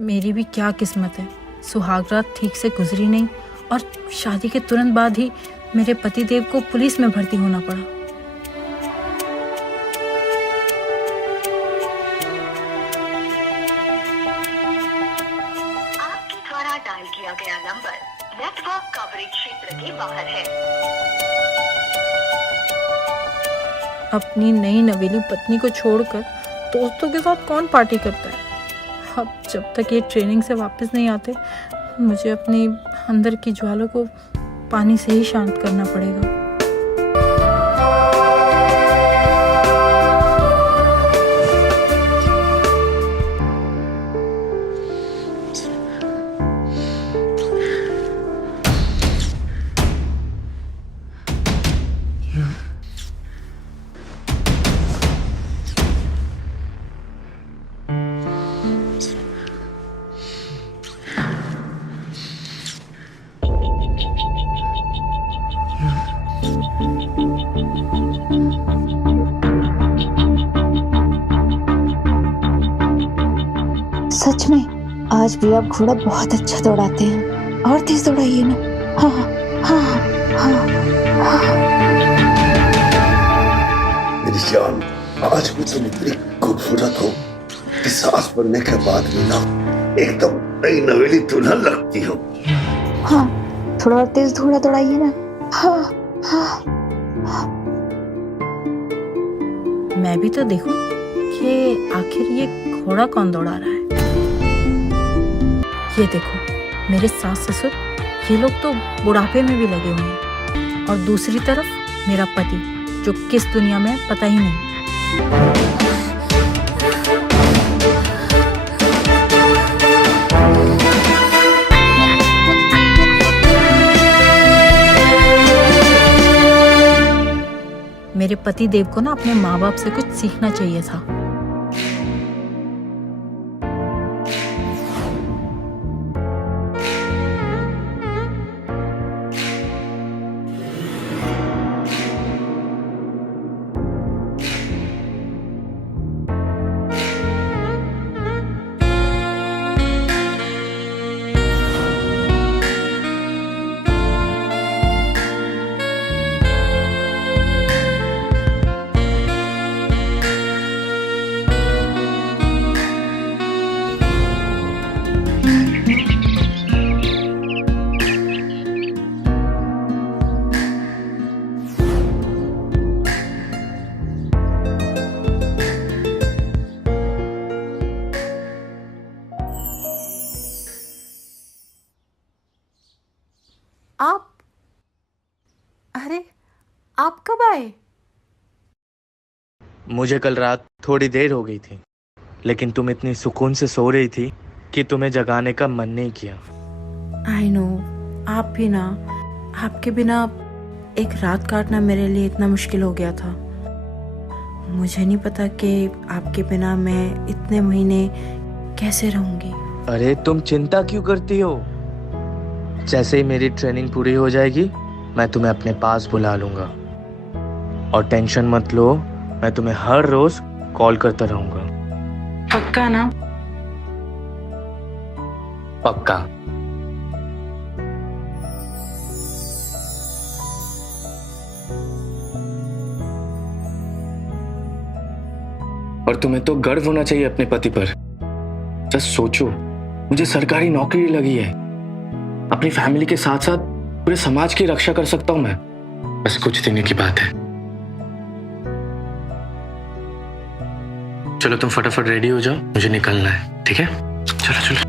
मेरी भी क्या किस्मत है, सुहागरात ठीक से गुजरी नहीं और शादी के तुरंत बाद ही मेरे पतिदेव को पुलिस में भर्ती होना पड़ा। आपके द्वारा डायल किया गया नंबर नेटवर्क कवरेज क्षेत्र के बाहर है। अपनी नई नवेली पत्नी को छोड़कर दोस्तों के साथ कौन पार्टी करता है। अब जब तक ये ट्रेनिंग से वापस नहीं आते, मुझे अपनी अंदर की ज्वाला को पानी से ही शांत करना पड़ेगा। सच में आज भी आप घोड़ा बहुत अच्छा दौड़ाते हैं। और तेज दौड़ाइए ना। हाँ हाँ हाँ हाँ। मेरी जान, आज भी तुम इतनी खूबसूरत हो कि सास बनने के बाद भी ना एकदम नई नवेली दुल्हन लगती हो। हाँ, थोड़ा और तेज घोड़ा दौड़ाइए ना। हाँ हाँ हाँ। मैं भी तो देखूं कि आखिर ये घोड़ा कौन दौड़ा रहा है। ये देखो, मेरे सास ससुर, ये लोग तो बुढ़ापे में भी लगे हुए हैं, और दूसरी तरफ मेरा पति, जो किस दुनिया में है पता ही नहीं। मेरे पति देव को ना अपने माँ बाप से कुछ सीखना चाहिए था। अरे, आप कब आए? मुझे कल रात थोड़ी देर हो गई थी, लेकिन तुम इतनी सुकून से सो रही थी कि तुम्हें जगाने का मन नहीं किया। आई नो, आप भी ना, आपके बिना एक रात काटना मेरे लिए इतना मुश्किल हो गया था। मुझे नहीं पता कि आपके बिना मैं इतने महीने कैसे रहूंगी। अरे तुम चिंता क्यों करती हो? जैसे ही मेरी ट्रेनिंग पूरी हो जाएगी, मैं तुम्हें अपने पास बुला लूंगा। और टेंशन मत लो, मैं तुम्हें हर रोज कॉल करता रहूंगा। पक्का ना? पक्का। और तुम्हें तो गर्व होना चाहिए अपने पति पर। जस्ट सोचो, मुझे सरकारी नौकरी लगी है। अपनी फैमिली के साथ साथ पूरे समाज की रक्षा कर सकता हूं मैं। बस कुछ दिनों की बात है। चलो तुम फटाफट रेडी हो जाओ, मुझे निकलना है। ठीक है, चलो चलो।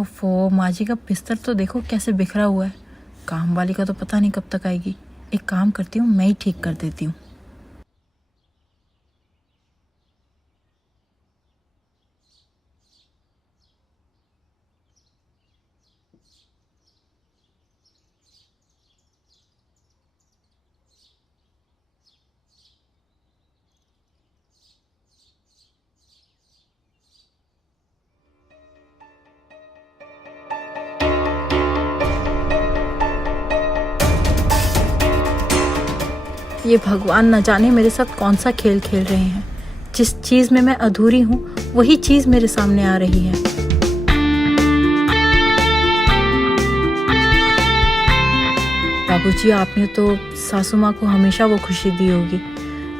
ओफो, माँ जी का बिस्तर तो देखो कैसे बिखरा हुआ है। काम वाली का तो पता नहीं कब तक आएगी। एक काम करती हूँ, मैं ही ठीक कर देती हूँ। ये भगवान न जाने मेरे साथ कौन सा खेल खेल रहे हैं। जिस चीज़ में मैं अधूरी हूँ वही चीज़ मेरे सामने आ रही है। बाबूजी, आपने तो सासू माँ को हमेशा वो खुशी दी होगी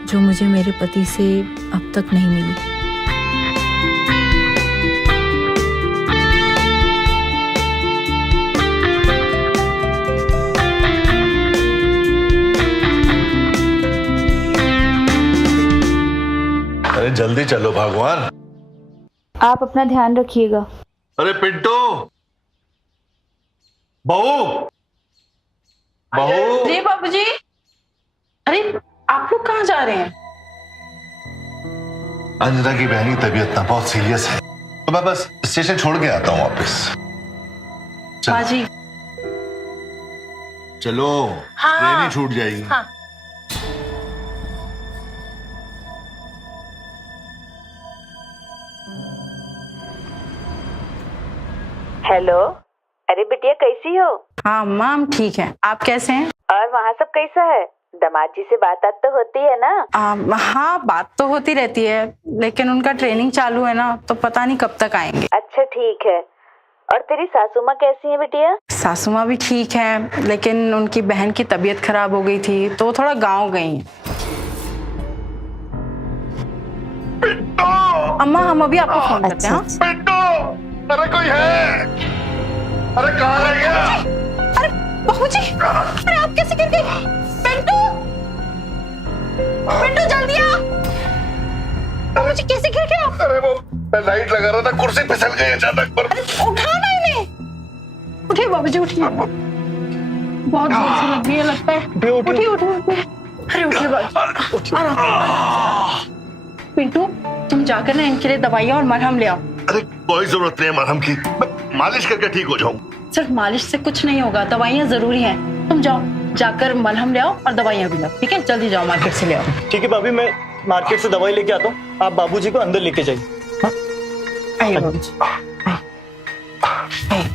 जो मुझे मेरे पति से अब तक नहीं मिली। अरे जल्दी चलो भगवान। आप अपना ध्यान रखिएगा। अरे पिंटू, बहू, बहू। जी बाबूजी। अरे आप लोग कहाँ जा रहे हैं? अंजना की बहन की तबीयत ना बहुत सीरियस है, तो मैं बस स्टेशन छोड़ के आता हूँ वापस। बाजी। चलो, हाँ, ट्रेन ही छूट जाएगी। हाँ। हेलो, अरे बिटिया कैसी हो? हाँ अम्मा, हम ठीक हैं। आप कैसे हैं? और वहाँ सब कैसा है? दामाद जी से बात तो होती है ना? हाँ, बात तो होती रहती है, लेकिन उनका ट्रेनिंग चालू है ना, तो पता नहीं कब तक आएंगे। अच्छा ठीक है। और तेरी सासू माँ कैसी है बिटिया? सासू माँ भी ठीक है, लेकिन उनकी बहन की तबीयत खराब हो गई थी तो वो थोड़ा गाँव गई हैं। अम्मा, हम अभी आपको फोन करते हैं। पिंटू, अरे कोई है? अरे कहाँ रह गया? अरे बाबूजी, अरे आप कैसे गिर गए? पिंटू, पिंटू जल्दी आ। बाबूजी कैसे गिर गए आप? अरे वो मैं लाइट लगा रहा था, कुर्सी फिसल गई अचानक पर। उठाना इन्हें। उठिए बाबूजी, उठिए। बहुत जोर से लग रही है लगता है। उठिए उठिए। अरे उठिए बाबूजी, आराम। पिंटू, तुम जाकर ना इनके लिए दवाइयाँ और मरहम ले आओ। अरे कोई जरूरत नहीं है मरहम की, मैं मालिश करके ठीक हो जाऊं। सिर्फ मालिश से कुछ नहीं होगा, दवाइयाँ जरूरी हैं। तुम जाओ, जाकर मलहम ले आओ और दवाइयाँ भी लाओ, ठीक है? जल्दी जाओ, मार्केट से ले आओ। ठीक है भाभी, मैं मार्केट से दवाई लेके आता हूँ, आप बाबूजी को अंदर लेके जाइए। आइए बाबूजी, आइए।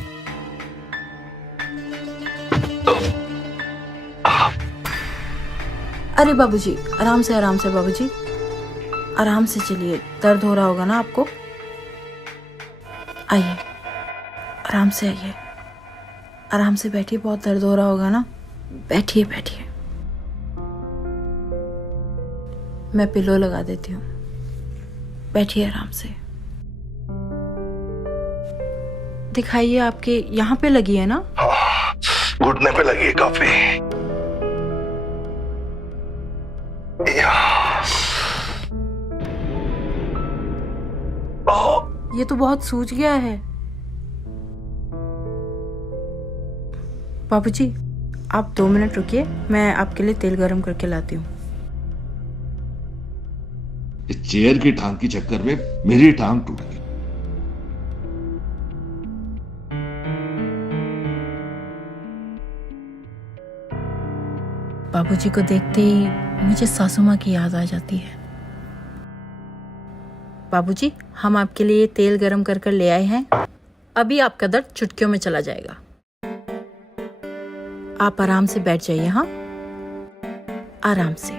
अरे बाबूजी, आराम से बाबूजी, आराम से चलिए। दर्द हो रहा होगा ना आपको? आइए, आराम से आइए, आराम से बैठिए। बहुत दर्द हो रहा होगा ना? बैठिए बैठिए, मैं पिलो लगा देती हूँ। बैठिए आराम से। दिखाइए, आपके यहाँ पे लगी है ना? घुटने पे लगी है काफी। ये तो बहुत सूज गया है। बाबूजी, आप 2 मिनट रुकिए, मैं आपके लिए तेल गरम करके लाती हूँ। इस चेयर की टांग के चक्कर में मेरी टांग टूट गई। बाबूजी को देखते ही मुझे सासू माँ की याद आ जाती है। बाबूजी, हम आपके लिए तेल गरम कर ले आए हैं। अभी आपका दर्द चुटकियों में चला जाएगा। आप आराम से बैठ जाइए। हाँ, आराम से।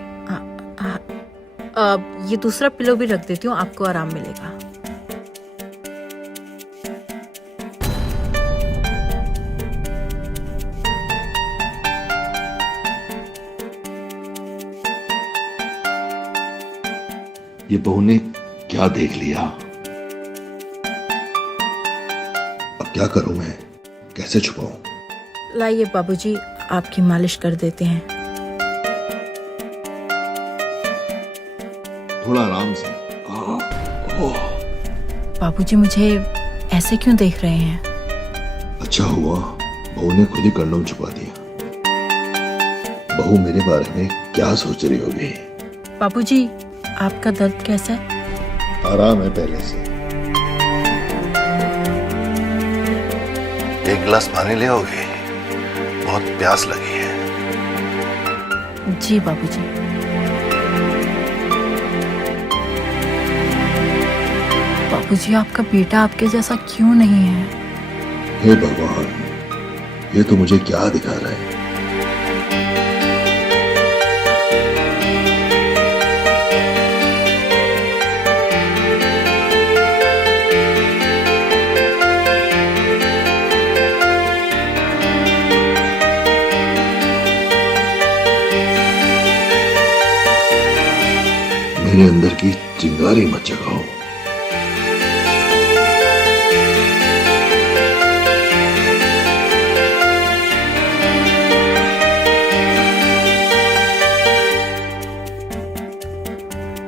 ये दूसरा पिलो भी रख देती हूँ, आपको आराम मिलेगा। ये बहू ने क्या देख लिया? अब क्या करूं मैं? कैसे छुपाऊं? लाइए बाबूजी, आपकी मालिश कर देते हैं। थोड़ा आराम से। बाबूजी, मुझे ऐसे क्यों देख रहे हैं? अच्छा हुआ बहू ने खुद ही कंडोम छुपा दिया। बहू मेरे बारे में क्या सोच रही होगी? बाबूजी, आपका दर्द कैसा है? आराम है पहले से। एक गिलास पानी ले आओगे? बहुत प्यास लगी है। जी बाबूजी। बाबूजी, आपका बेटा आपके जैसा क्यों नहीं है? हे भगवान, ये तो मुझे क्या दिखा रहा है? मेरे अंदर की चिंगारी मत जगाओ।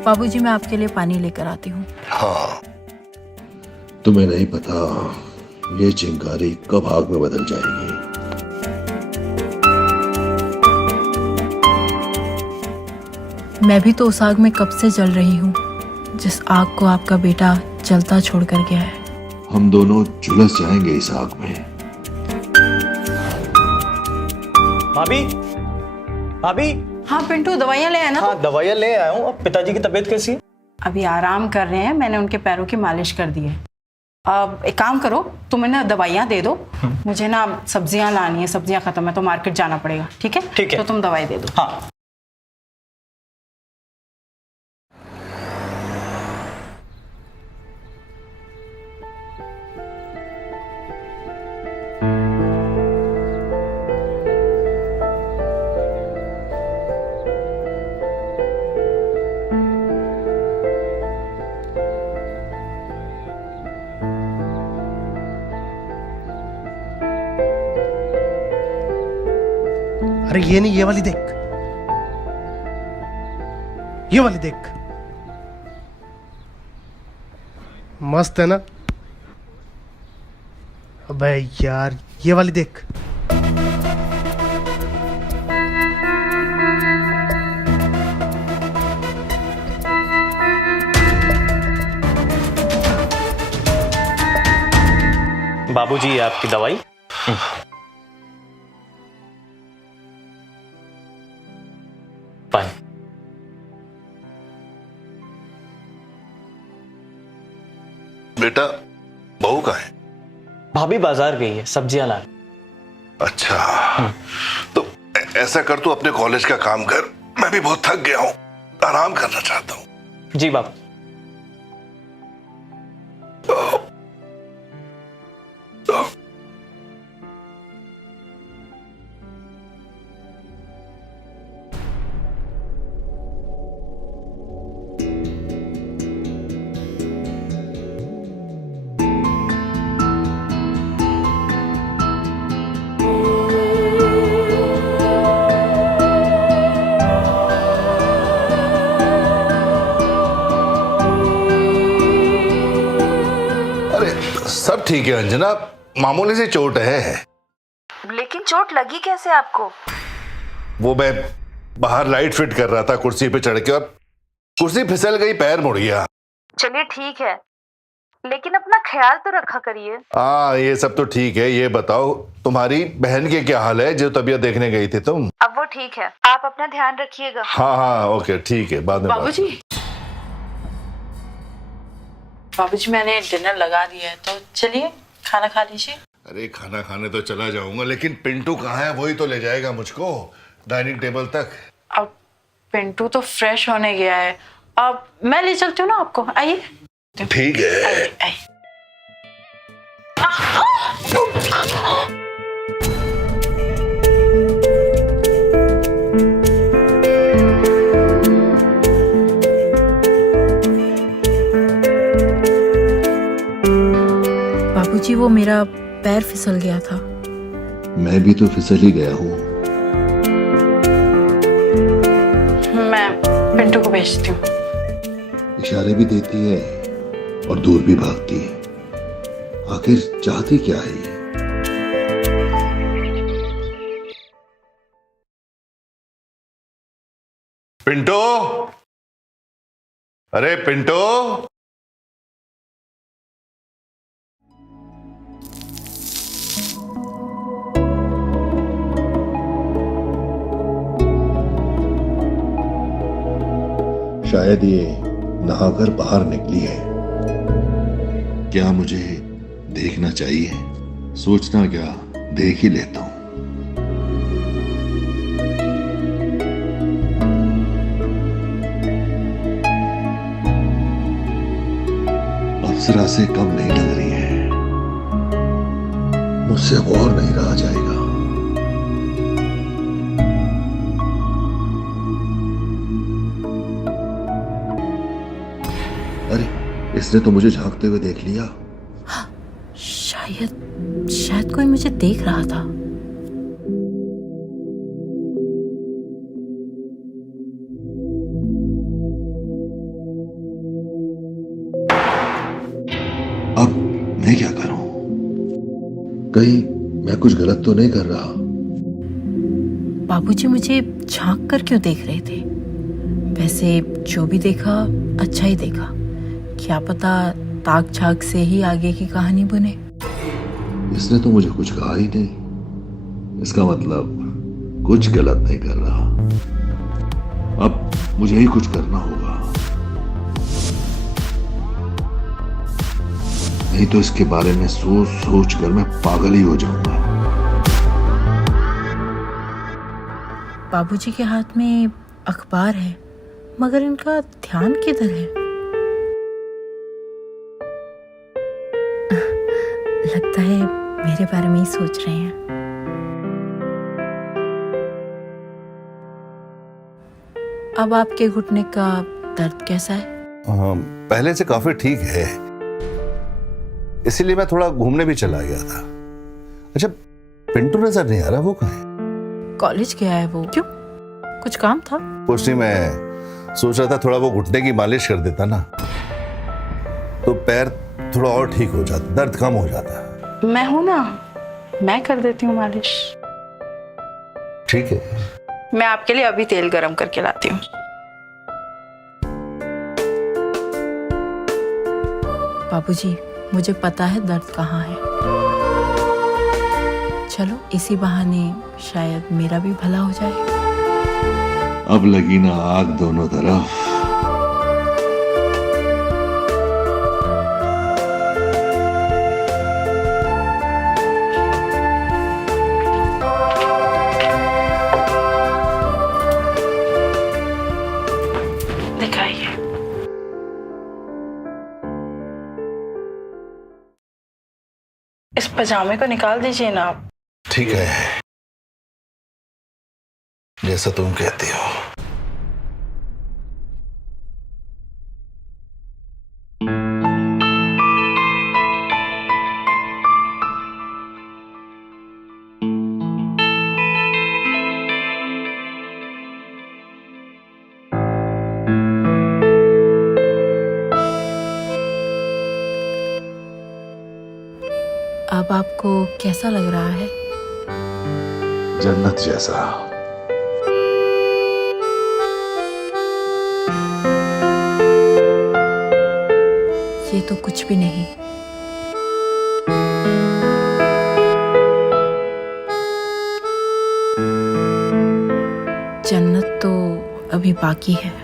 बाबूजी, मैं आपके लिए पानी लेकर आती हूँ। हाँ, तुम्हें नहीं पता ये चिंगारी कब आग में बदल जाएगी। मैं भी तो उस आग में कब से जल रही हूँ जिस आग को आपका बेटा जलता छोड़कर गया है। हम दोनों झुलस जाएंगे इस आग में। भाभी, भाभी। हाँ पिंटू, दवाइयाँ ले आए ना? हाँ, दवाइयाँ ले आया हूँ। अब पिताजी की तबीयत कैसी है? अभी आराम कर रहे हैं, मैंने उनके पैरों की मालिश कर दी है। अब एक काम करो, तुम ना दवाइयाँ दे दो, मुझे ना सब्जियाँ लानी है, सब्जियाँ खत्म है तो मार्केट जाना पड़ेगा। ठीक है? ठीक है। तो तुम दवाई दे दो। हाँ। अरे ये नहीं, ये वाली देख, ये वाली देख, मस्त है ना? अबे यार, ये वाली देख। बाबूजी, ये आपकी दवाई। पानी। बेटा, बहू कहाँ है? भाभी बाजार गई है सब्जियां लाने। अच्छा, तो ऐसा कर, तू अपने कॉलेज का काम कर, मैं भी बहुत थक गया हूँ, आराम करना चाहता हूँ। जी बाबू। सब ठीक है अंजना, मामूली सी चोट है। लेकिन चोट लगी कैसे आपको? वो मैं बाहर लाइट फिट कर रहा था कुर्सी पे चढ़ के, और कुर्सी फिसल गई, पैर मुड़ गया। चलिए ठीक है, लेकिन अपना ख्याल तो रखा करिए। हाँ, ये सब तो ठीक है। ये बताओ, तुम्हारी बहन के क्या हाल है जो तबीयत देखने गई थी तुम? अब वो ठीक है, आप अपना ध्यान रखिएगा। हाँ हाँ, ओके, ठीक है, बाद में। बाबूजी, मैंने डिनर लगा दिया है, तो चलिए खाना खा लीजिए। अरे खाना खाने तो चला जाऊंगा, लेकिन पिंटू कहाँ है? वही तो ले जाएगा मुझको डाइनिंग टेबल तक। अब पिंटू तो फ्रेश होने गया है, अब मैं ले चलती हूँ ना आपको। आइए। ठीक है। आइए, आइए। बाबूजी, वो मेरा पैर फिसल गया था। मैं भी तो फिसल ही गया हूँ। मैं पिंटू को भेजती हूँ। इशारे भी देती है और दूर भी भागती है। आखिर चाहती क्या है ये? पिंटो, अरे पिंटो। शायद ये नहाकर बाहर निकली है। क्या मुझे देखना चाहिए? सोचना क्या, देख ही लेता हूं। अप्सरा से कम नहीं लग रही है, मुझसे अब और नहीं रहा जाएगा। इसने तो मुझे झांकते हुए देख लिया। शायद कोई मुझे देख रहा था। अब मैं क्या करूं? कहीं मैं कुछ गलत तो नहीं कर रहा? बाबूजी मुझे झांक कर क्यों देख रहे थे? वैसे जो भी देखा अच्छा ही देखा। क्या पता ताक झाक से ही आगे की कहानी बने। इसने तो मुझे कुछ कहा ही नहीं। इसका मतलब कुछ गलत नहीं कर रहा। अब मुझे ही कुछ करना होगा, नहीं तो इसके बारे में सोच सोच कर मैं पागल ही हो जाऊंगा। बाबूजी के हाथ में अखबार है, मगर इनका ध्यान किधर है? लगता है मेरे बारे में ही सोच रहे हैं। अब आपके घुटने का दर्द कैसा है? पहले से काफी ठीक है, इसीलिए मैं थोड़ा घूमने भी चला गया था। अच्छा, पिंटू नजर नहीं आ रहा, वो कहाँ है? कॉलेज गया है वो। क्यों, कुछ काम था? कुछ नहीं, मैं सोच रहा था थोड़ा वो घुटने की मालिश कर देता ना तो पैर थोड़ा और ठीक हो जाता, दर्द कम हो जाता। मैं हूं ना, मैं कर देती हूँ मालिश। ठीक है, मैं आपके लिए अभी तेल गरम करके लाती हूँ। बाबूजी, मुझे पता है दर्द कहाँ है। चलो इसी बहाने शायद मेरा भी भला हो जाए। अब लगी ना आग दोनों तरफ। दिखाइए। इस पजामे को निकाल दीजिए ना आप। ठीक है, जैसा तुम कहती हो। अब आपको कैसा लग रहा है? जन्नत जैसा। ये तो कुछ भी नहीं। जन्नत तो अभी बाकी है।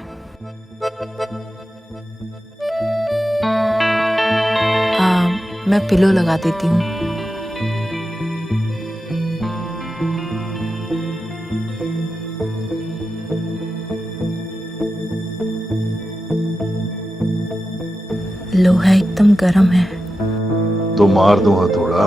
मैं पिलो लगा देती हूँ। लोहा एकदम गर्म है। तो मार दूं हथौड़ा।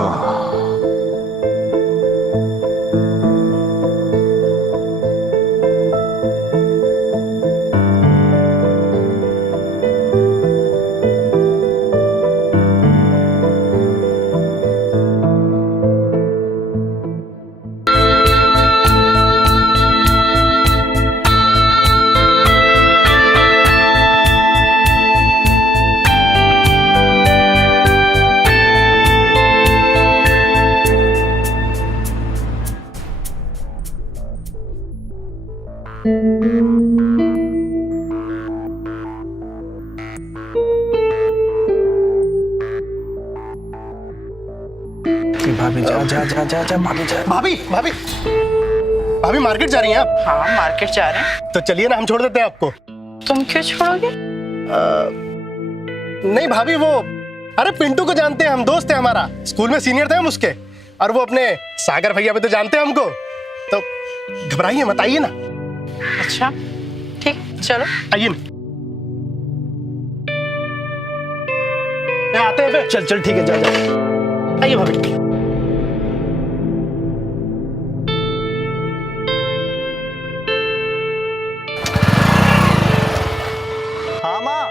भाभी जा जा जा जा जा भाभी जा। भाभी भाभी भाभी मार्केट जा रही हैं आप? हाँ, मार्केट जा रहे हैं। तो चलिए ना, हम छोड़ देते हैं आपको। तुम क्यों छोड़ोगे? नहीं भाभी, वो अरे पिंटू को जानते हैं हम, दोस्त है हमारा, स्कूल में सीनियर थे हम उसके। और वो अपने सागर भैया भी तो जानते हैं हमको। तो घबराइए मत, आइए ना। अच्छा ठीक, चलो आइए ना। आते हैं फिर। चल चल ठीक है, जा जा। आइए भाभी। हाँ माँ,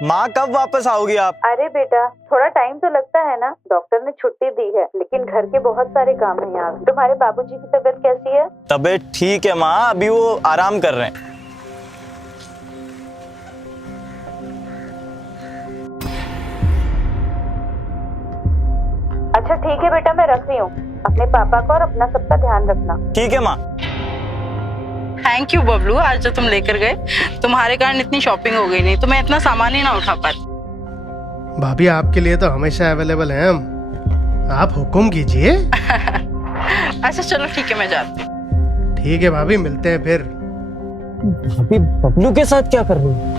माँ कब वापस आओगी आप? अरे बेटा, थोड़ा टाइम तो लगता है ना, डॉक्टर ने छुट्टी दी है, लेकिन घर के बहुत सारे काम हैं यहाँ। तुम्हारे बाबूजी की तबीयत कैसी है? तबीयत ठीक है माँ, अभी वो आराम कर रहे हैं। अच्छा ठीक है बेटा, मैं रख रही हूँ। अपने पापा का और अपना सबका ध्यान रखना। ठीक है माँ। थैंक यू बबलू, आज जो तुम लेकर गए, तुम्हारे कारण इतनी शॉपिंग हो गई, नहीं तो मैं इतना सामान ही ना उठा पाती। भाभी आपके लिए तो हमेशा अवेलेबल हैं हम, आप हुक्म कीजिए। अच्छा चलो ठीक है, मैं जाती हूँ। ठीक है भाभी, मिलते हैं फिर। भाभी बबलू के साथ क्या कर रही है?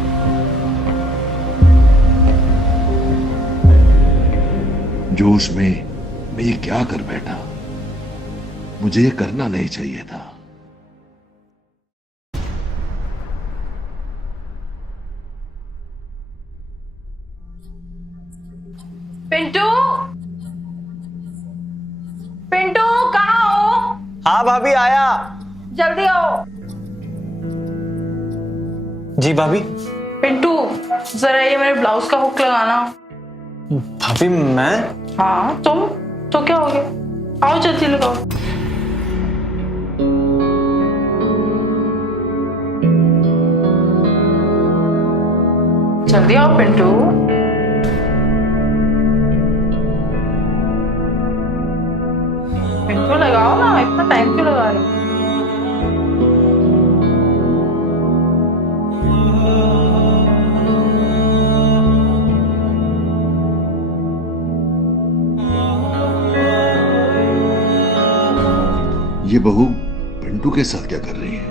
जोश में मैं ये क्या कर बैठा, मुझे ये करना नहीं चाहिए था। पिंटू, पिंटू कहाँ हो? हाँ भाभी आया। जल्दी आओ। जी भाभी। पिंटू जरा ये मेरे ब्लाउज का हुक लगाना। भाभी मैं? हाँ तुम तो क्या हो गया, आओ जल्दी लगाओ। जल्दी आओ पिंटू। पिंटू लगाओ ना, इतना टाइम क्यों लगा रहे हो? ये बहू पिंटू के साथ क्या कर रही है?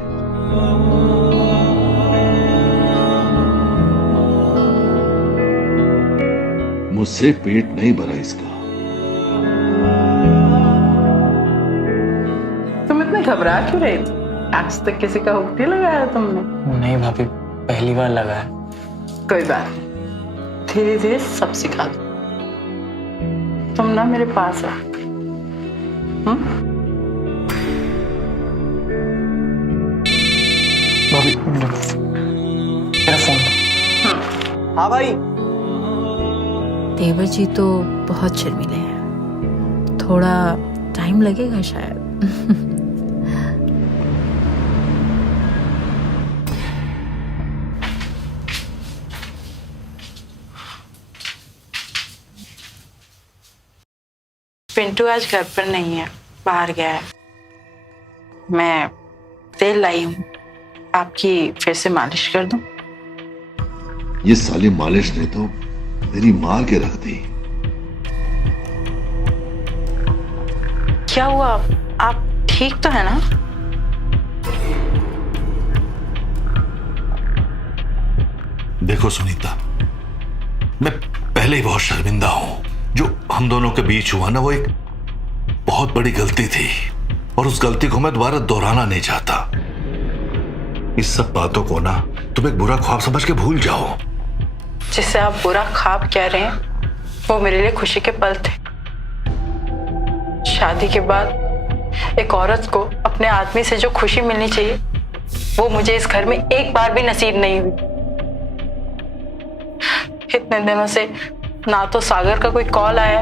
मुझसे पेट नहीं भरा इसका। तुम इतने घबरा क्यों रहे थे? आज तक किसी का हुक नहीं लगाया तुमने? नहीं भाभी, पहली बार लगा है। कोई बात नहीं, धीरे धीरे सब सिखा दो। तुम ना मेरे पास आ। भाभी मेरा फोन। हाँ भाई। देवर जी तो बहुत शर्मीले हैं, थोड़ा टाइम लगेगा शायद। पिंटू आज घर पर नहीं है, बाहर गया है। मैं तेल लाई हूँ, आपकी फिर से मालिश कर दूं? ये साली मालिश ने तो मेरी मार के रख दी। क्या हुआ, आप ठीक तो है ना? देखो सुनीता, मैं पहले ही बहुत शर्मिंदा हूं। जो हम दोनों के बीच हुआ ना, वो एक बहुत बड़ी गलती थी और उस गलती को मैं दोबारा दोहराना नहीं चाहता। इस सब बातों को ना तुम एक बुरा ख्वाब समझ के भूल जाओ। जिसे आप बुरा ख्वाब कह रहे हैं, वो मेरे लिए खुशी के पल थे। शादी के बाद एक औरत को अपने आदमी से जो खुशी मिलनी चाहिए, वो मुझे इस घर में एक बार भी नसीब नहीं हुई। इतने दिनों से ना तो सागर का कोई कॉल आया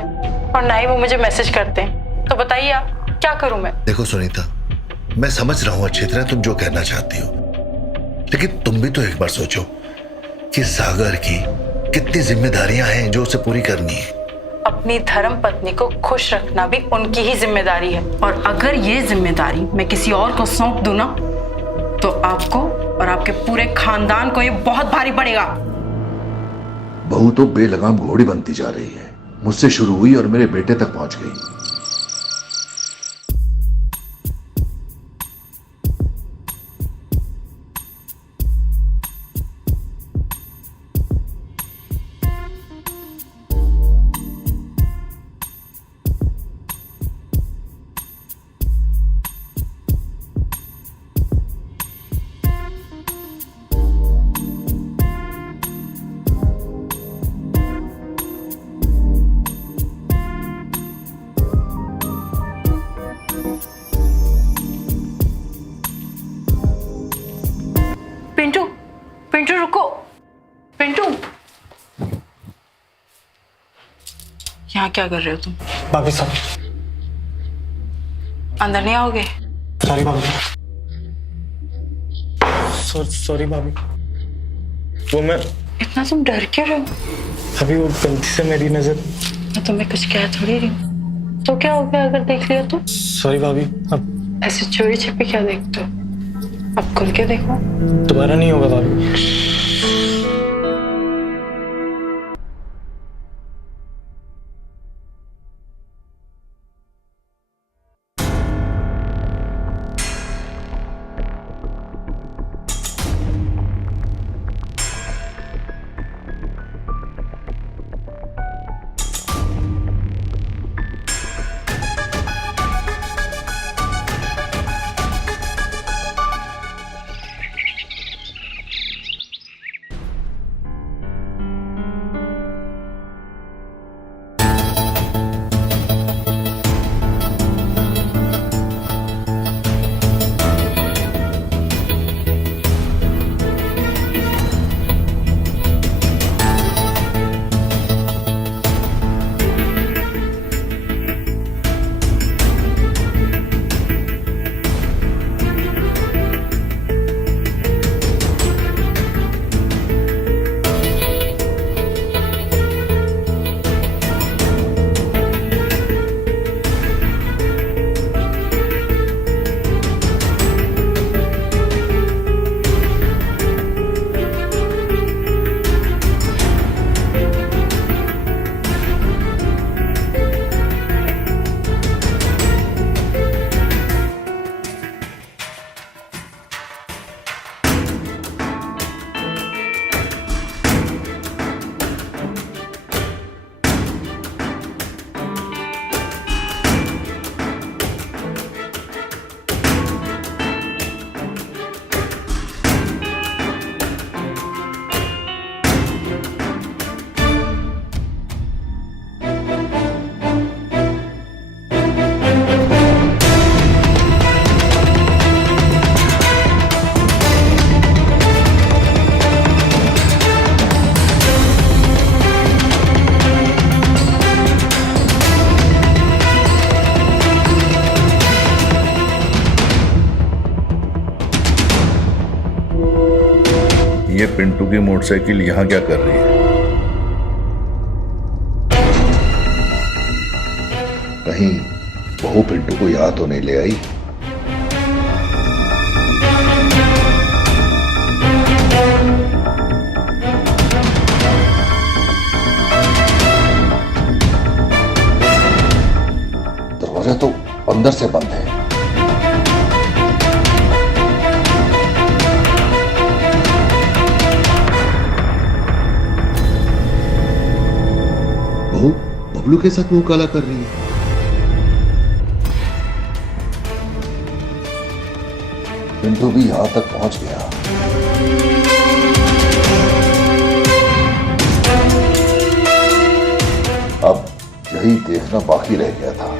और ना ही वो मुझे मैसेज करते हैं। तो बताइए आप, क्या करूं मैं? देखो सुनीता, मैं समझ रहा हूं अच्छी तरह तुम जो कहना चाहती हो, लेकिन तुम भी तो एक बार सोचो कि सागर की कितनी जिम्मेदारियां हैं जो उसे पूरी करनी है। अपनी धर्म पत्नी को खुश रखना भी उनकी ही जिम्मेदारी है, और अगर ये जिम्मेदारी मैं किसी और को सौंप दूं ना, तो आपको और आपके पूरे खानदान को ये बहुत भारी पड़ेगा। बहू तो बेलगाम घोड़ी बनती जा रही है, मुझसे शुरू हुई और मेरे बेटे तक पहुंच गई। यहाँ क्या कर रहे हो तुम? भाभी सॉरी। अंदर नहीं आओगे? सॉरी भाभी। सॉरी भाभी। वो मैं इतना तुम डर क्यों रहे हो? अभी वो गलती से मेरी नजर। मैं तुम्हें कुछ कह थोड़ी रही हूँ। तो क्या हो गया अगर देख लिया तो? सॉरी भाभी, अब ऐसे चोरी छिपे क्या देखते हो? अब खुल के देखो। दोबारा नहीं होगा भाभी। ये पिंटू की मोटरसाइकिल यहाँ क्या कर रही है? कहीं बहू पिंटू को यहाँ तो नहीं ले आई? दरवाजा तो अंदर से बंद है। बहू बबलू के साथ मुंह काला कर रही है। पिंटू भी यहां तक पहुंच गया। अब यही देखना बाकी रह गया था।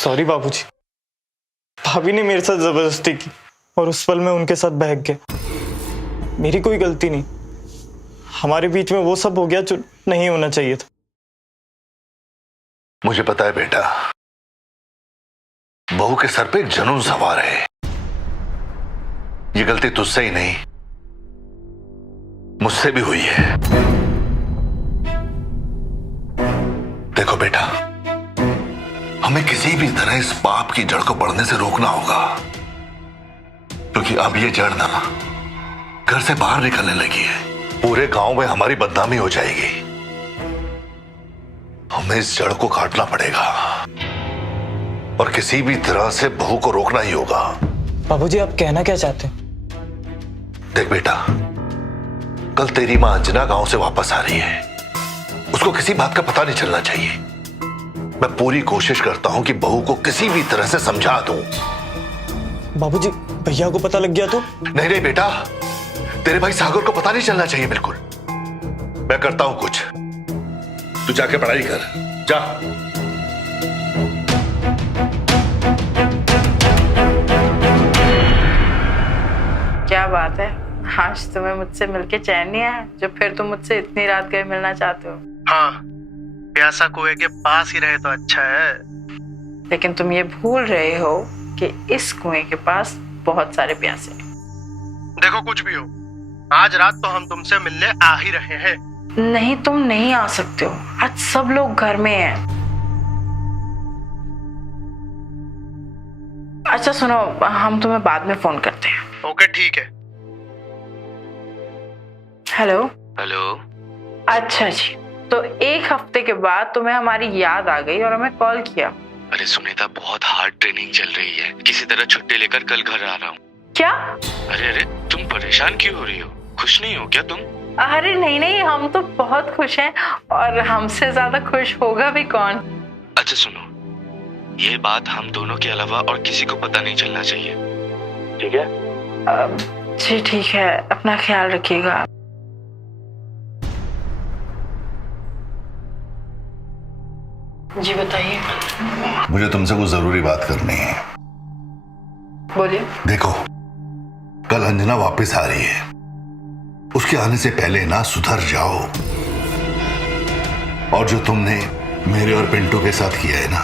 सॉरी बाबूजी, भाभी ने मेरे साथ जबरदस्ती की और उस पल में उनके साथ बहक गया। मेरी कोई गलती नहीं, हमारे बीच में वो सब हो गया जो नहीं होना चाहिए था। मुझे पता है बेटा, बहू के सर पे एक जुनून सवार है। ये गलती तुझसे ही नहीं, मुझसे भी हुई है। देखो बेटा, हमें किसी भी तरह इस पाप की जड़ को बढ़ने से रोकना होगा, क्योंकि अब ये जड़ ना घर से बाहर निकलने लगी है। पूरे गांव में हमारी बदनामी हो जाएगी। हमें इस जड़ को काटना पड़ेगा और किसी भी तरह से बहू को रोकना ही होगा। बाबूजी, आप कहना क्या चाहते हैं? देख बेटा, कल तेरी मां अंजना गांव से वापस आ रही है। उसको किसी बात का पता नहीं चलना चाहिए। मैं पूरी कोशिश करता हूं कि बहू को किसी भी तरह से समझा दूं। बाबूजी, भैया को पता लग गया तो? नहीं नहीं बेटा, तेरे भाई सागर को पता नहीं चलना चाहिए बिल्कुल। मैं करता हूं कुछ, तू जाके पढ़ाई कर, जा। क्या बात है, आज तुम्हें मुझसे मिलके चैन नहीं आया, जो फिर तुम मुझसे इतनी रात गए मिलना चाहते हो। हाँ, प्यासा कुएं के पास ही रहे तो अच्छा है। लेकिन तुम ये भूल रहे हो कि इस कुएं के पास बहुत सारे प्यासे हैं। देखो कुछ भी हो, आज रात तो हम तुमसे मिलने आ ही रहे हैं। नहीं, तुम नहीं आ सकते हो, आज सब लोग घर में हैं। अच्छा सुनो, हम तुम्हें बाद में फोन करते हैं। ओके ठीक है। हेलो। हेलो। अच्छा जी, तो एक हफ्ते के बाद तुम्हें हमारी याद आ गई और हमें कॉल किया। अरे सुनीता, बहुत हार्ड ट्रेनिंग चल रही है, किसी तरह छुट्टी लेकर कल घर आ रहा हूँ। क्या? अरे तुम परेशान क्यों हो रही हो? खुश नहीं हो क्या तुम? अरे नहीं, हम तो बहुत खुश हैं, और हमसे ज्यादा खुश होगा भी कौन। अच्छा सुनो, ये बात हम दोनों के अलावा और किसी को पता नहीं चलना चाहिए, ठीक है? जी ठीक है, अपना ख्याल रखिएगा। जी बताइए। मुझे तुमसे कुछ जरूरी बात करनी है। बोलिए। देखो, कल अंजना वापस आ रही है, उसके आने से पहले ना सुधर जाओ। और जो तुमने मेरे और पिंटू के साथ किया है ना,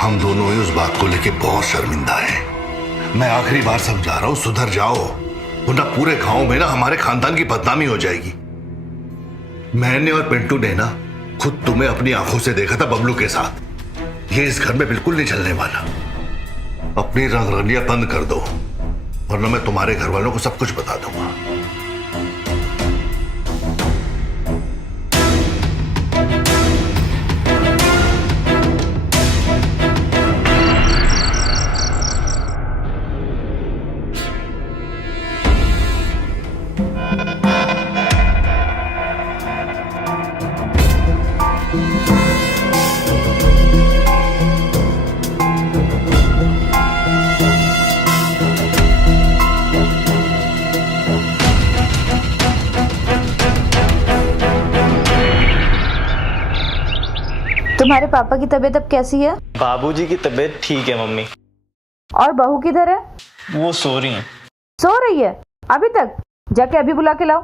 हम दोनों ही उस बात को लेके बहुत शर्मिंदा हैं। मैं आखिरी बार समझा रहा हूं, सुधर जाओ, वरना पूरे गांव में ना हमारे खानदान की बदनामी हो जाएगी। मैंने और पिंटू ने ना खुद तुम्हें अपनी आंखों से देखा था बबलू के साथ। ये इस घर में बिल्कुल नहीं चलने वाला। अपनी रंगरलियां बंद कर दो, वरना मैं तुम्हारे घर वालों को सब कुछ बता दूंगा। तुम्हारे पापा की तबीयत अब कैसी है? बाबूजी की तबीयत ठीक है मम्मी। और बहू किधर है? वो सो रही हैं। सो रही है अभी तक? जाके अभी बुला के लाओ।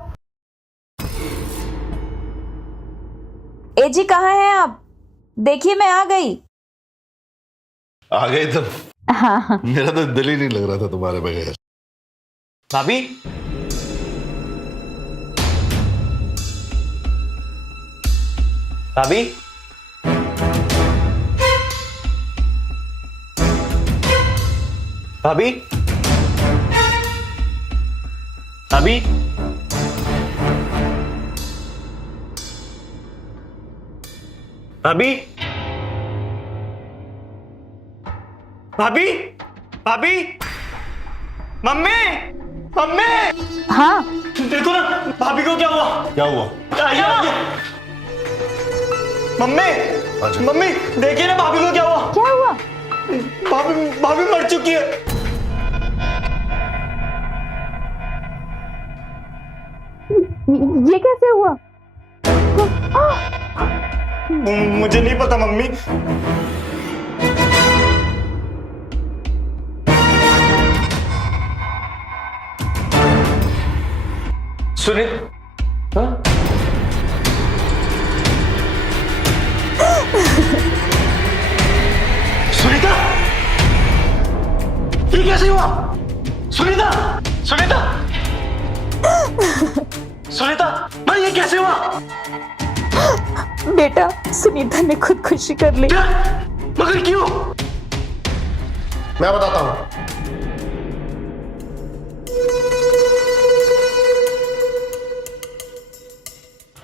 ए जी, कहाँ हैं आप? देखिए मैं आ गई। आ गए तुम? हाँ। मेरा तो दिल ही नहीं लग रहा था तुम्हारे बगैर। भाभी, भाभी, भाभी, भाभी, भाभी, भाभी, भाभी, मम्मी, मम्मी, हाँ देखो ना भाभी को क्या हुआ। क्या हुआ? आइए, आइए। मम्मी, अच्छा। मम्मी देखिए ना भाभी को क्या हुआ। क्या हुआ? भाभी मर चुकी है। ये कैसे हुआ? मुझे नहीं पता मम्मी। सुनीता, ये कैसे हुआ? सुनीता, सुनीता, सुनीता, भाई ये कैसे हुआ? बेटा, सुनीता ने खुदकुशी कर ली। क्या? मगर क्यों? मैं बताता हूं।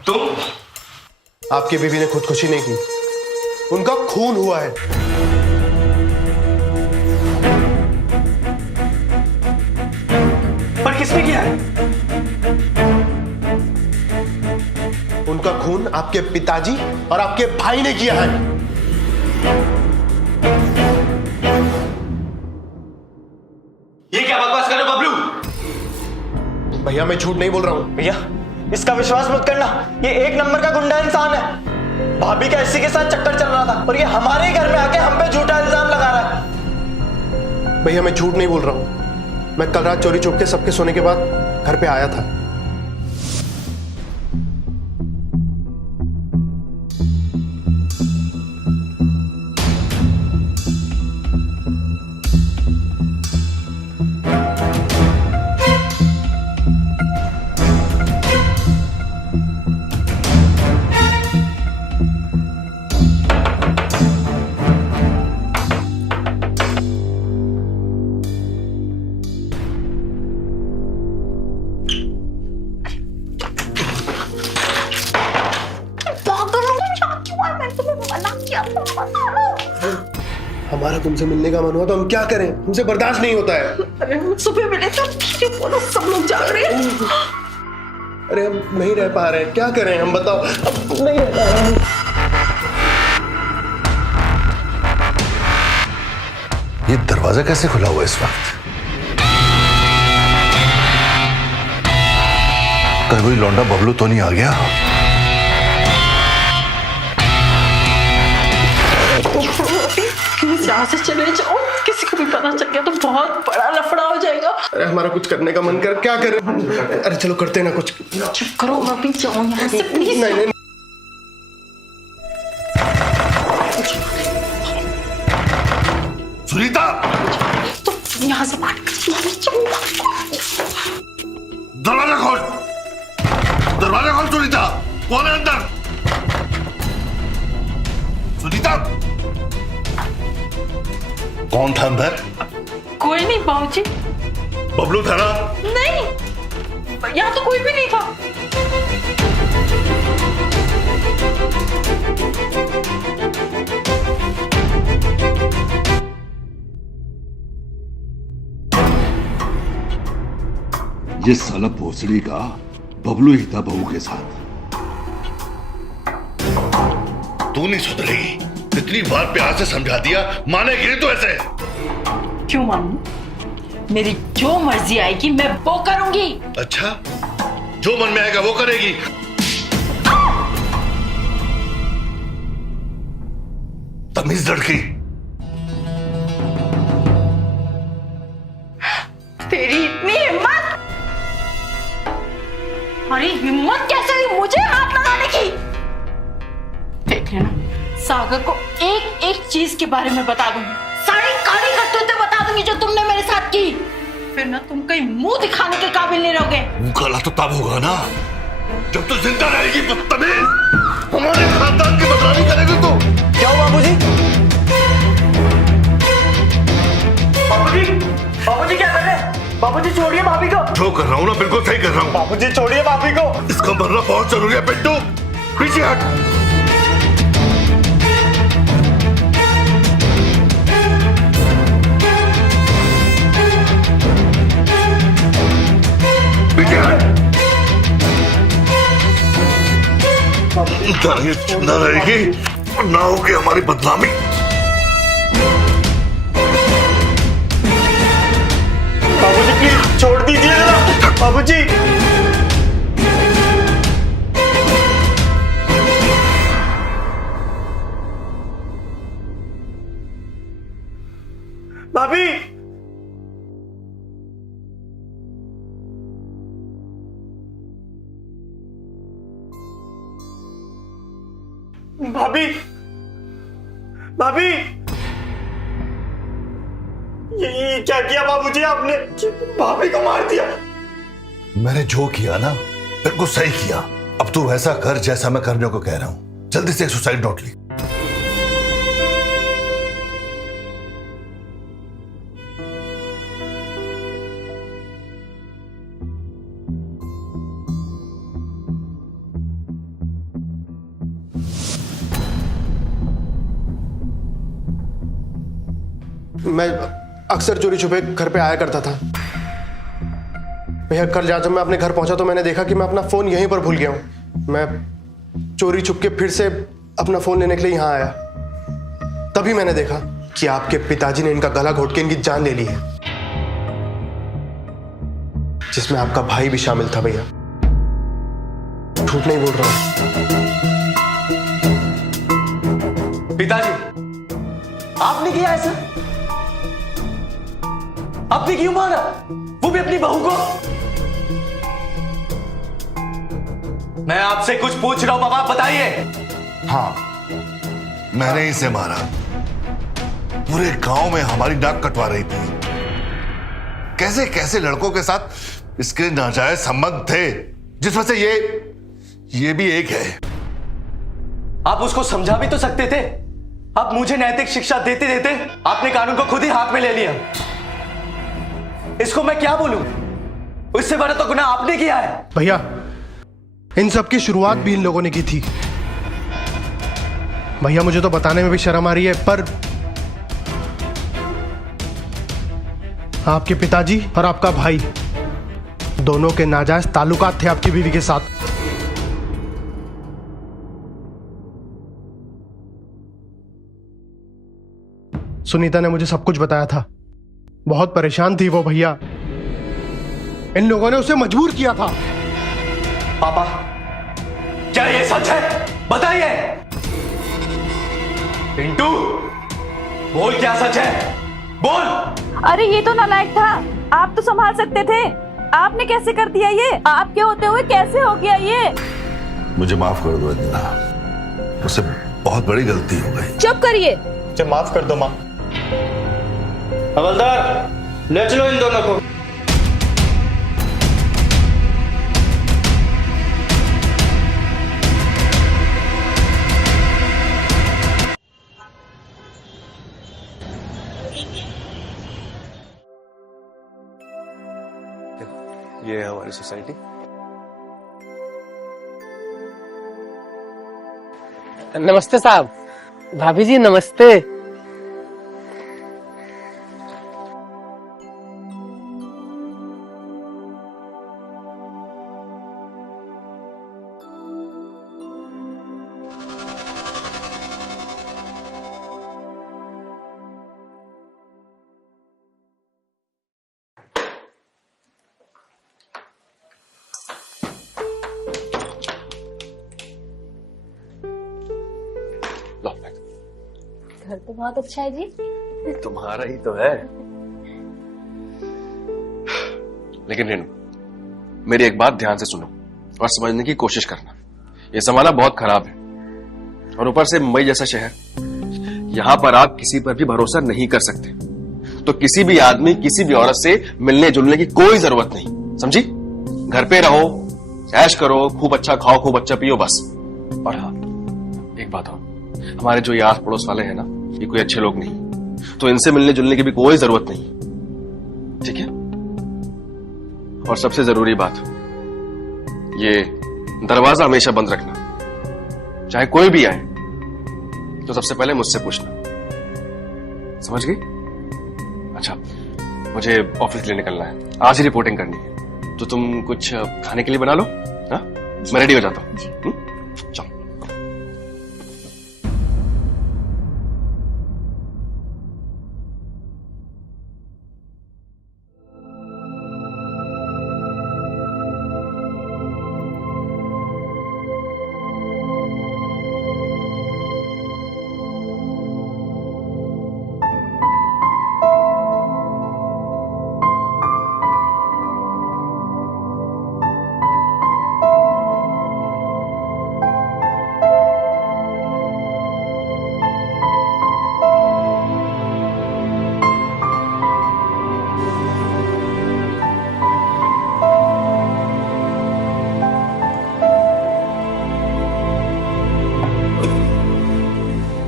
तुम? आपकी बीवी ने खुदकुशी नहीं की, उनका खून हुआ है। पर किसने किया है? उनका खून आपके पिताजी और आपके भाई ने किया है। ये क्या बकवास कर रहे हो बबलू? भैया मैं झूठ नहीं बोल रहा हूं। भैया, इसका विश्वास मत करना, ये एक नंबर का गुंडा इंसान है। भाभी का इसी के साथ चक्कर चल रहा था और ये हमारे घर में आके हम पे झूठा इल्जाम लगा रहा है। भैया मैं झूठ नहीं बोल रहा हूं। मैं कल रात चोरी छुप के सबके सोने के बाद घर पे आया था। हमारा तुमसे मिलने का मन हुआ तो हम क्या करें, हमसे बर्दाश्त नहीं होता है। अरे हम सुबह मिले थे, बोलो सब लोग जाग रहे हैं। अरे हम नहीं रह पा रहे हैं, क्या करें हम बताओ, अब नहीं रह पा रहे हैं। ये दरवाजा कैसे खुला हुआ इस वक्त? कहीं कोई लौंडा बबलू तो नहीं आ गया? यहाँ से चले जाओ, किसी को भी पता चल गया तो बहुत बड़ा लफड़ा हो जाएगा। अरे हमारा कुछ करने का मन कर, क्या करें? अरे चलो करते ना कुछ। चुप करो, मैं भी जाऊँ यहाँ से प्लीज। नहीं नहीं सुनीता, तो यहाँ से बात दरवाजा खोल, दरवाजा खोल सुनीता। कौन है अंदर? सुनीता, कौन था अंदर? कोई नहीं बाबूजी। बबलू था ना? नहीं, यहाँ तो कोई भी नहीं था। ये साला भोसड़ी का बबलू ही था बहू के साथ। तू नहीं सुधरेगी, इतनी बार प्यार से समझा दिया, मानेगी नहीं तो ऐसे? क्यों मानूं? मेरी जो मर्जी आएगी मैं वो करूंगी। अच्छा, जो मन में आएगा वो करेगी? तमीज लड़की। तेरी इतनी हिम्मत! अरे हिम्मत कैसे हुई मुझे हाथ लगाने की? देख लेना, सागर को एक एक चीज के बारे में बता दूंगी, सारी काली करतूतें बता दूंगी जो तुमने मेरे साथ की। फिर ना तुम कहीं मुंह दिखाने के काबिल नहीं रहोगे। मुंह काला तो तब होगा ना जब तू जिंदा रहेगी, बदतमीज। हमारे खानदान की बदनामी करेगी तू। क्या हुआ बाबूजी? बाबूजी, बाबूजी क्या कर रहे हैं? बाबूजी छोड़िए भाभी को। जो कर रहा हूँ ना बिल्कुल सही कर रहा हूँ। बाबूजी छोड़िए भाभी को। इसका मरना बहुत जरूरी है पिंटू, पीछे हट। पीछे हट। ना ये जिंदा रहेगी ना होगी हमारी बदनामी। बाबूजी प्लीज छोड़ दीजिए जरा। बाबूजी, भाभी, भाभी, भाभी, ये क्या किया बाबूजी आपने? भाभी को मार दिया। मैंने जो किया ना बिल्कुल सही किया। अब तू वैसा कर जैसा मैं करने को कह रहा हूं। जल्दी से एक सुसाइड नोट लिख। मैं अक्सर चोरी छुपे घर पे आया करता था भैया। कल जब मैं अपने घर पहुंचा तो मैंने देखा कि मैं अपना फोन यहीं पर भूल गया हूं। मैं चोरी छुप के फिर से अपना फोन लेने के लिए यहां आया। तभी मैंने देखा कि आपके पिताजी ने इनका गला घोट के इनकी जान ले ली है, जिसमें आपका भाई भी शामिल था। भैया झूठ नहीं बोल रहा हूं। पिताजी, आपने किया ऐसा? आपने क्यों मारा? वो भी अपनी बहू को? मैं आपसे कुछ पूछ रहा हूं बाबा, बताइए। हाँ, मैंने इसे मारा। पूरे गांव में हमारी नाक कटवा रही थी। कैसे कैसे लड़कों के साथ इसके नाजायज संबंध थे, जिसमें से ये भी एक है। आप उसको समझा भी तो सकते थे। आप मुझे नैतिक शिक्षा देते देते आपने कानून को खुद ही हाथ में ले लिया। इसको मैं क्या बोलूं? इससे बड़ा तो गुनाह आपने किया है। भैया, इन सब की शुरुआत भी इन लोगों ने की थी। भैया, मुझे तो बताने में भी शर्म आ रही है, पर आपके पिताजी और आपका भाई दोनों के नाजायज ताल्लुकात थे आपकी बीवी के साथ। सुनीता ने मुझे सब कुछ बताया था। बहुत परेशान थी वो भैया। इन लोगों ने उसे मजबूर किया था। पापा, क्या ये सच है? बताइए। पिंटू, बोल क्या सच है? बोल। अरे ये तो नालायक था, आप तो संभाल सकते थे, आपने कैसे कर दिया ये? आपके होते हुए कैसे हो गया ये? मुझे माफ कर दो इंदिरा, मुझसे बहुत बड़ी गलती हो गई। चुप करिए। मुझे माफ कर दो माँ। हवलदार, ले चलो इन दोनों को। ये है हमारी सोसाइटी। नमस्ते साहब। भाभी जी नमस्ते। घर तो बहुत अच्छा है जी। तुम्हारा ही तो है। लेकिन रेनू, मेरी एक बात ध्यान से सुनो और समझने की कोशिश करना। ये जमाना बहुत खराब है, और ऊपर से मुंबई जैसा शहर, यहाँ पर आप किसी पर भी भरोसा नहीं कर सकते। तो किसी भी आदमी, किसी भी औरत से मिलने जुलने की कोई जरूरत नहीं, समझी? घर पे रहो, ऐश करो, खूब अच्छा खाओ, खूब अच्छा पियो, बस। और हाँ, एक बात और, हमारे जो ये आस पड़ोस वाले हैं ना, ये कोई अच्छे लोग नहीं, तो इनसे मिलने जुलने की भी कोई जरूरत नहीं, ठीक है? और सबसे जरूरी बात, ये दरवाजा हमेशा बंद रखना। चाहे कोई भी आए तो सबसे पहले मुझसे पूछना, समझ गई? अच्छा, मुझे ऑफिस के लिए निकलना है, आज ही रिपोर्टिंग करनी है, तो तुम कुछ खाने के लिए बना लो। हाँ, मैं रेडी हो जाता हूँ। चलो।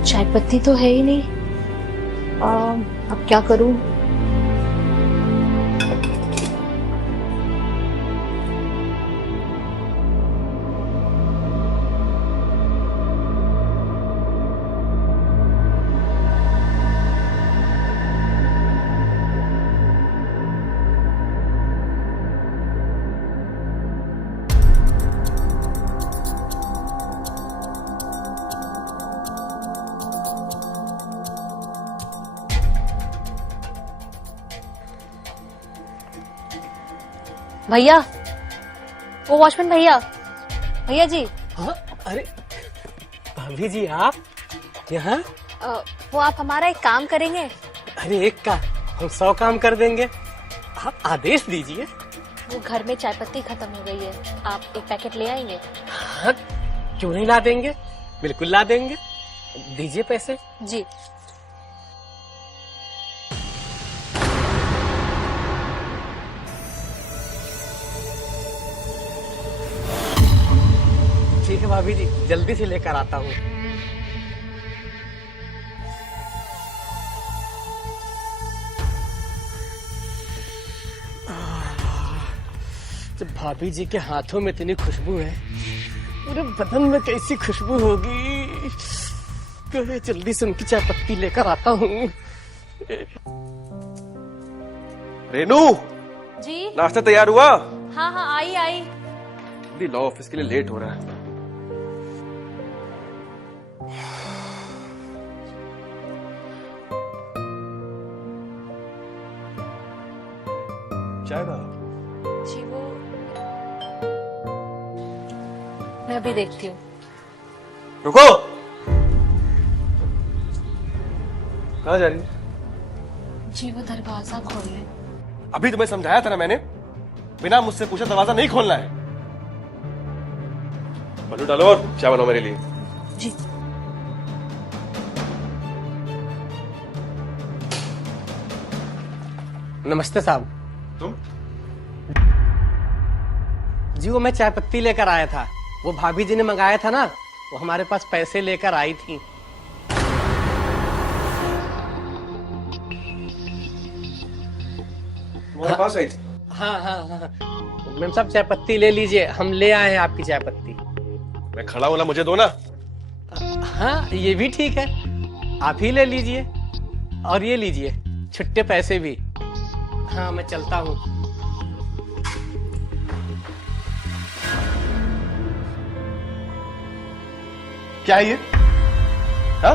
चाय पत्ती तो है ही नहीं। अब क्या करूं? भैया, वो वॉचमैन भैया, भैया जी। हाँ, अरे भाभी जी आप यहाँ? वो आप हमारा एक काम करेंगे? अरे एक का हम 100 काम कर देंगे, आप आदेश दीजिए। वो घर में चाय पत्ती खत्म हो गई है, आप एक पैकेट ले आएंगे? हाँ, क्यों नहीं ला देंगे, बिल्कुल ला देंगे। दीजिए पैसे। जी। ठीक है भाभी जी, जल्दी से लेकर आता हूँ। जब भाभी जी के हाथों में इतनी खुशबू है, पूरे बदन में कैसी खुशबू होगी। तो जल्दी से उनकी चाय पत्ती लेकर आता हूँ। रेनू, जी। नाश्ता तैयार हुआ? हाँ हाँ, आई आई। लॉ ऑफिस के लिए लेट हो रहा है। चाय का जी, वो मैं अभी देखती हूँ। रुको, कहाँ जा रही है? जी वो दरवाजा खोल ले। अभी तुम्हें समझाया था ना मैंने, बिना मुझसे पूछे दरवाजा नहीं खोलना है। बलू डालो और चाय बनाओ मेरे लिए। जी। नमस्ते साहब। तुम? जी वो मैं चाय पत्ती लेकर आया था, वो भाभी जी ने मंगाया था ना, वो हमारे पास पैसे लेकर आई थी। तुम्हारे पास आई थी? हाँ हाँ हाँ, मैम साहब चाय पत्ती ले लीजिए, हम ले आए हैं आपकी चाय पत्ती। मैं खड़ा होला, मुझे दो ना। हाँ ये भी ठीक है, आप ही ले लीजिए। और ये लीजिए छुट्टे पैसे भी। हाँ मैं चलता हूँ। क्या है ये? हाँ?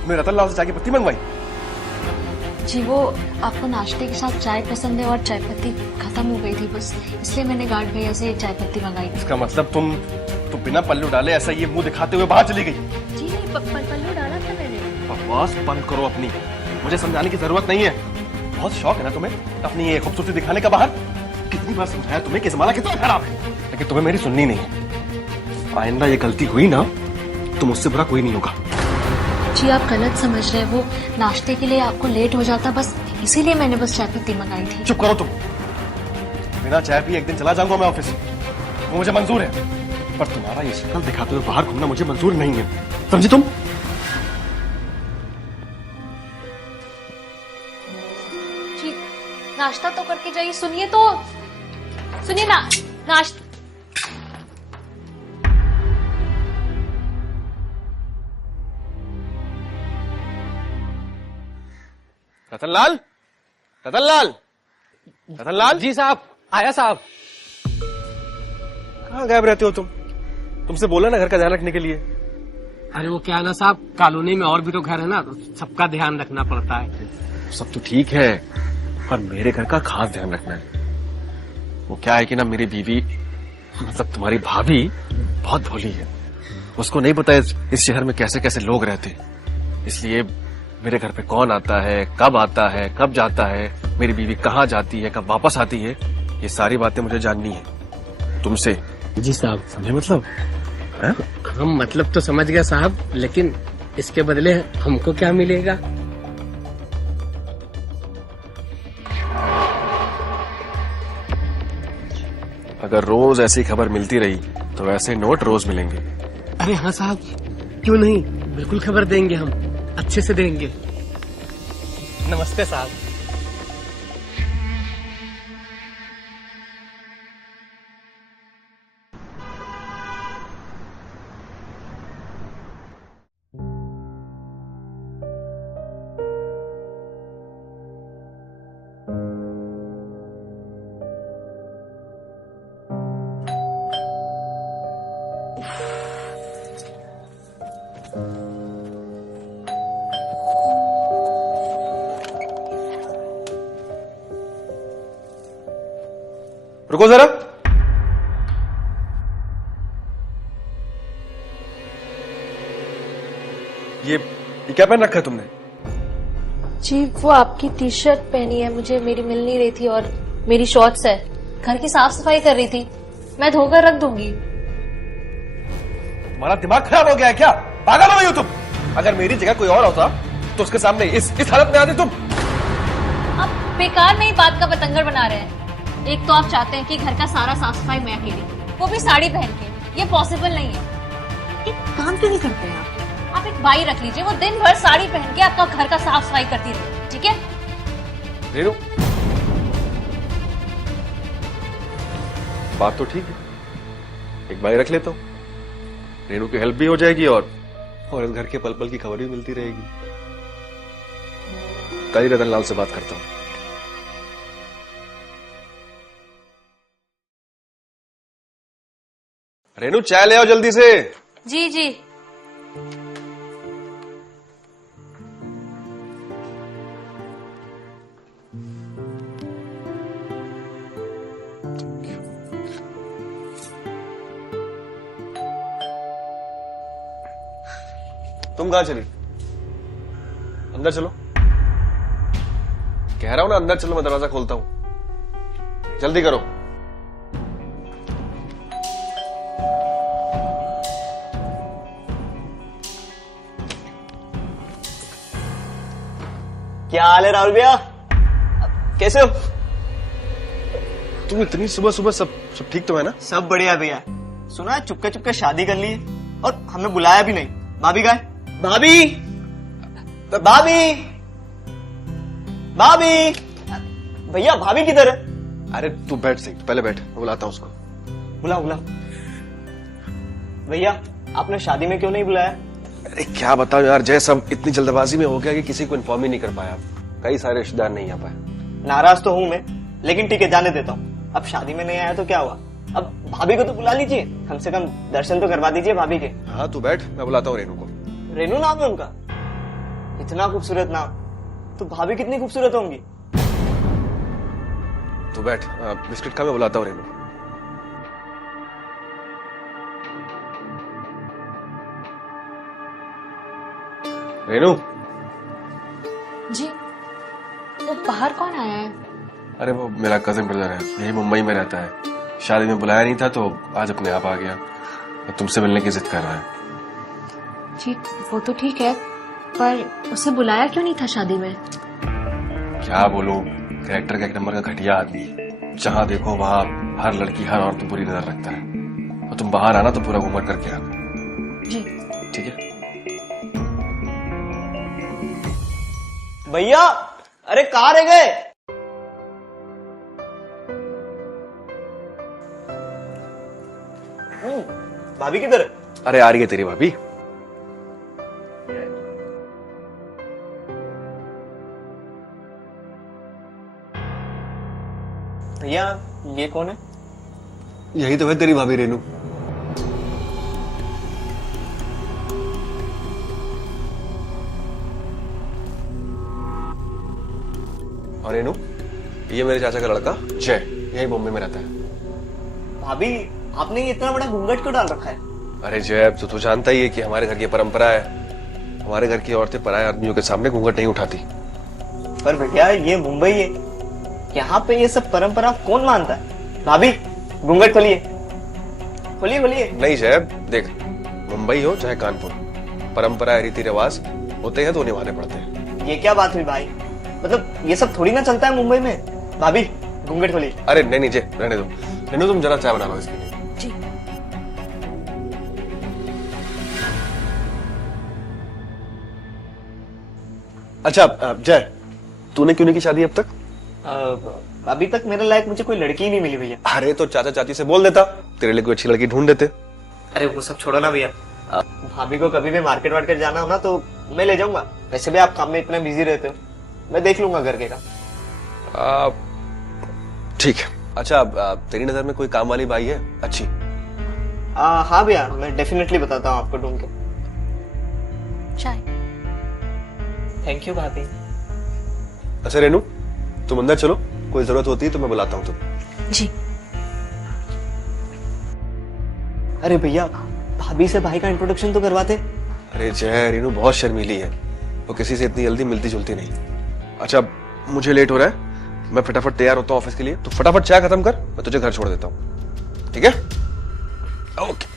तुमने रतन लाल से चाय की पत्ती मंगवाई? जी वो आपको नाश्ते के साथ चाय पसंद है और चाय पत्ती खत्म हो गई थी, बस इसलिए मैंने गार्ड भैया से चाय पत्ती मंगाई थी। इसका मतलब तुम बिना पल्लू डाले ऐसा ये मुंह दिखाते हुए बाहर चली गई? जी नहीं, पल्लू डाला था मैंने। बकवास बंद करो अपनी, मुझे समझाने की जरूरत नहीं है। बहुत शौक है ना तुम्हें अपनी ये खूबसूरती दिखाने का बाहर। कितनी बार समझाया तुम्हें कि जमाना कितना खराब है, लेकिन तुम्हें मेरी सुननी नहीं है। आइंदा ये गलती हुई ना तो मुझसे बुरा कोई नहीं होगा। जी आप गलत समझ रहे हैं, वो नाश्ते के लिए आपको लेट हो जाता, बस इसीलिए मैंने बस चाय पत्ती मंगाई थी। चुप करो तुम, बिना चाय पिए एक दिन चला जाऊंगा मैं ऑफिस, वो मुझे मंजूर है, पर तुम्हारा ये शक्ल दिखाते हुए बाहर घूमना मुझे मंजूर नहीं है, समझी तुम? जी नाश्ता तो करके जाइए। सुनिए तो, सुनिए ना, नाश्ता। रतन लाल, रतन लाल, रतन लाल। जी साहब, आया साहब। कहाँ गायब रहते हो तुम? तुमसे बोला ना घर का ध्यान रखने के लिए। अरे वो क्या है ना साहब, कॉलोनी में और भी तो घर है ना, तो सबका ध्यान रखना पड़ता है। सब तो ठीक है, पर मेरे घर का खास ध्यान रखना है। वो क्या है कि ना मेरी बीवी, मतलब तुम्हारी भाभी बहुत भोली है। उसको नहीं पता इस शहर में कैसे कैसे लोग रहते, इसलिए मेरे घर पे कौन आता है, कब जाता है, मेरी बीवी कहाँ जाती है, कब वापस आती है, ये सारी बातें मुझे जाननी है तुमसे। जी साहब। समझे मतलब? हम मतलब तो समझ गए साहब, लेकिन इसके बदले हमको क्या मिलेगा? अगर रोज ऐसी खबर मिलती रही तो ऐसे नोट रोज मिलेंगे। अरे हाँ साहब, क्यों नहीं, बिल्कुल खबर देंगे, हम अच्छे से देंगे। नमस्ते साहब। रुको जरा, ये क्या पहन रखा है तुमने? जी वो आपकी टी शर्ट पहनी है, मुझे मेरी मिल नहीं रही थी, और मेरी शॉर्ट्स है, घर की साफ सफाई कर रही थी, मैं धोकर रख दूंगी। तुम्हारा दिमाग खराब हो गया है क्या? पागल हो गई हो तुम? अगर मेरी जगह कोई और होता तो उसके सामने इस हालत में आती तुम? आप बेकार में ही बात का बतंगड़ बना रहे हैं। एक तो आप चाहते हैं कि घर का सारा साफ सफाई मैं अकेली, वो भी साड़ी पहन के। ये पॉसिबल नहीं है। एक काम क्यों नहीं करते हैं आप एक भाई रख लीजिए, वो दिन भर साड़ी पहन के आपका घर का साफ सफाई करती रहे, ठीक है? रेनू, बात तो ठीक है, एक भाई रख लेता हूँ, रेनू की हेल्प भी हो जाएगी और इस घर के पल पल की खबर भी मिलती रहेगी। कल ही रतन लाल से बात करता हूँ। रेनू, चाय ले आओ जल्दी से। जी जी। तुम कहां चली? अंदर चलो। कह रहा हूं ना अंदर चलो, मैं दरवाजा खोलता हूं। जल्दी करो। क्या हाल है राहुल भैया, कैसे हो? तुम इतनी सुबह सुबह सब ठीक तो है ना? सब बढ़िया भैया। सुना है चुपके चुपके शादी कर ली है और हमें बुलाया भी नहीं। भाभी का है? भाभी, भाभी, भाभी, भैया भाभी किधर है? अरे तू बैठ सही, पहले बैठ, मैं बुलाता हूं उसको। बुला बुला। भैया आपने शादी में क्यों नहीं बुलाया? अरे क्या बताओ यार जय, सब इतनी जल्दबाजी में हो गया कि किसी को इन्फॉर्म ही नहीं कर पाया। कई सारे रिश्तेदार नहीं आ पाए। नाराज तो हूं मैं, लेकिन ठीक है जाने देता हूँ। अब शादी में नहीं आया तो क्या हुआ? अब भाभी को तो बुला लीजिए, कम से कम दर्शन तो करवा दीजिए भाभी के। हाँ तू बैठ, मैं बुलाता हूँ रेनू को। रेनू नाम है उनका? इतना खूबसूरत नाम, तो भाभी कितनी खूबसूरत होंगी। तू बैठ, बिस्किट खा, मैं बुलाता हूँ रेनू। रेनू। जी, वो बाहर कौन आया है? अरे वो मेरा कजिन ब्रदर है, यही मुंबई में रहता है। शादी में बुलाया नहीं था तो आज अपने आप आ गया, तुमसे मिलने की जिद कर रहा है। जी वो तो ठीक है, पर उसे बुलाया क्यों नहीं था शादी में? क्या बोलूं, कैरेक्टर का एक नंबर का घटिया आदमी, जहां देखो वहां हर लड़की हर औरत बुरी नजर रखता है। और तुम बाहर आना तो पूरा घूमर करके आना। जी ठीक है। भैया, अरे कहाँ रह गए? भाभी किधर है? अरे आ रही है तेरी भाभी। भैया ये कौन है? यही तो है तेरी भाभी रेनू। और रेनू, ये मेरे चाचा का लड़का जय, यही बॉम्बे में रहता है। भाभी आपने ये इतना बड़ा घूंघट क्यों डाल रखा है? अरे जय, तू जानता ही है कि हमारे घर की परंपरा है, हमारे घर की औरतें पराये आदमियों के सामने घूंघट नहीं उठाती। पर भैया ये मुंबई है, यहाँ पे ये सब परंपरा कौन मानता है? भाभी घूंघट खोलिए, खोलिए खोलिए। नहीं जय, देख, मुंबई हो चाहे कानपुर, परंपरा रीति रिवाज होते हैं तो निभाने पड़ते हैं। ये क्या बात हुई भाई, मतलब ये सब थोड़ी ना चलता है मुंबई में। भाभी घूंघट खोलिए। अरे नहीं जय, रहने दो। रेनू तुम जरा चाय बना लो इसके लिए। जी। अच्छा जय, तूने क्यों नहीं की शादी अब तक? अभी तक मेरे लायक मुझे कोई लड़की ही नहीं मिली भैया। अरे तो चाचा चाची से बोल देता, तेरे लिए कोई अच्छी लड़की ढूंढ देते। अरे वो सब छोड़ो ना भैया, भाभी को कभी भी मार्केट वार्केट जाना हो ना तो मैं ले जाऊंगा। वैसे भी आप काम में इतने बिजी रहते हो, मैं देख लूंगा घर के काम। ठीक है। अच्छा तेरी नजर में कोई काम वाली बाई है अच्छी? हाँ भैया, मैं डेफिनेटली बताता हूँ आपको ढूंढ के। चाय। थैंक यू भाभी। अच्छा रेनू, तुम अंदर चलो, कोई जरूरत होती है तो मैं बुलाता हूँ तुम। जी। अरे भैया, भाभी से भाई का इंट्रोडक्शन तो करवाते। अरे जय, रेनू बहुत शर्मीली है, वो किसी से इतनी जल्दी मिलती जुलती नहीं। अच्छा मुझे लेट हो रहा है, मैं फटाफट तैयार होता हूँ ऑफिस के लिए, तो फटाफट चाय खत्म कर, मैं तुझे घर छोड़ देता हूँ, ठीक है? ओके।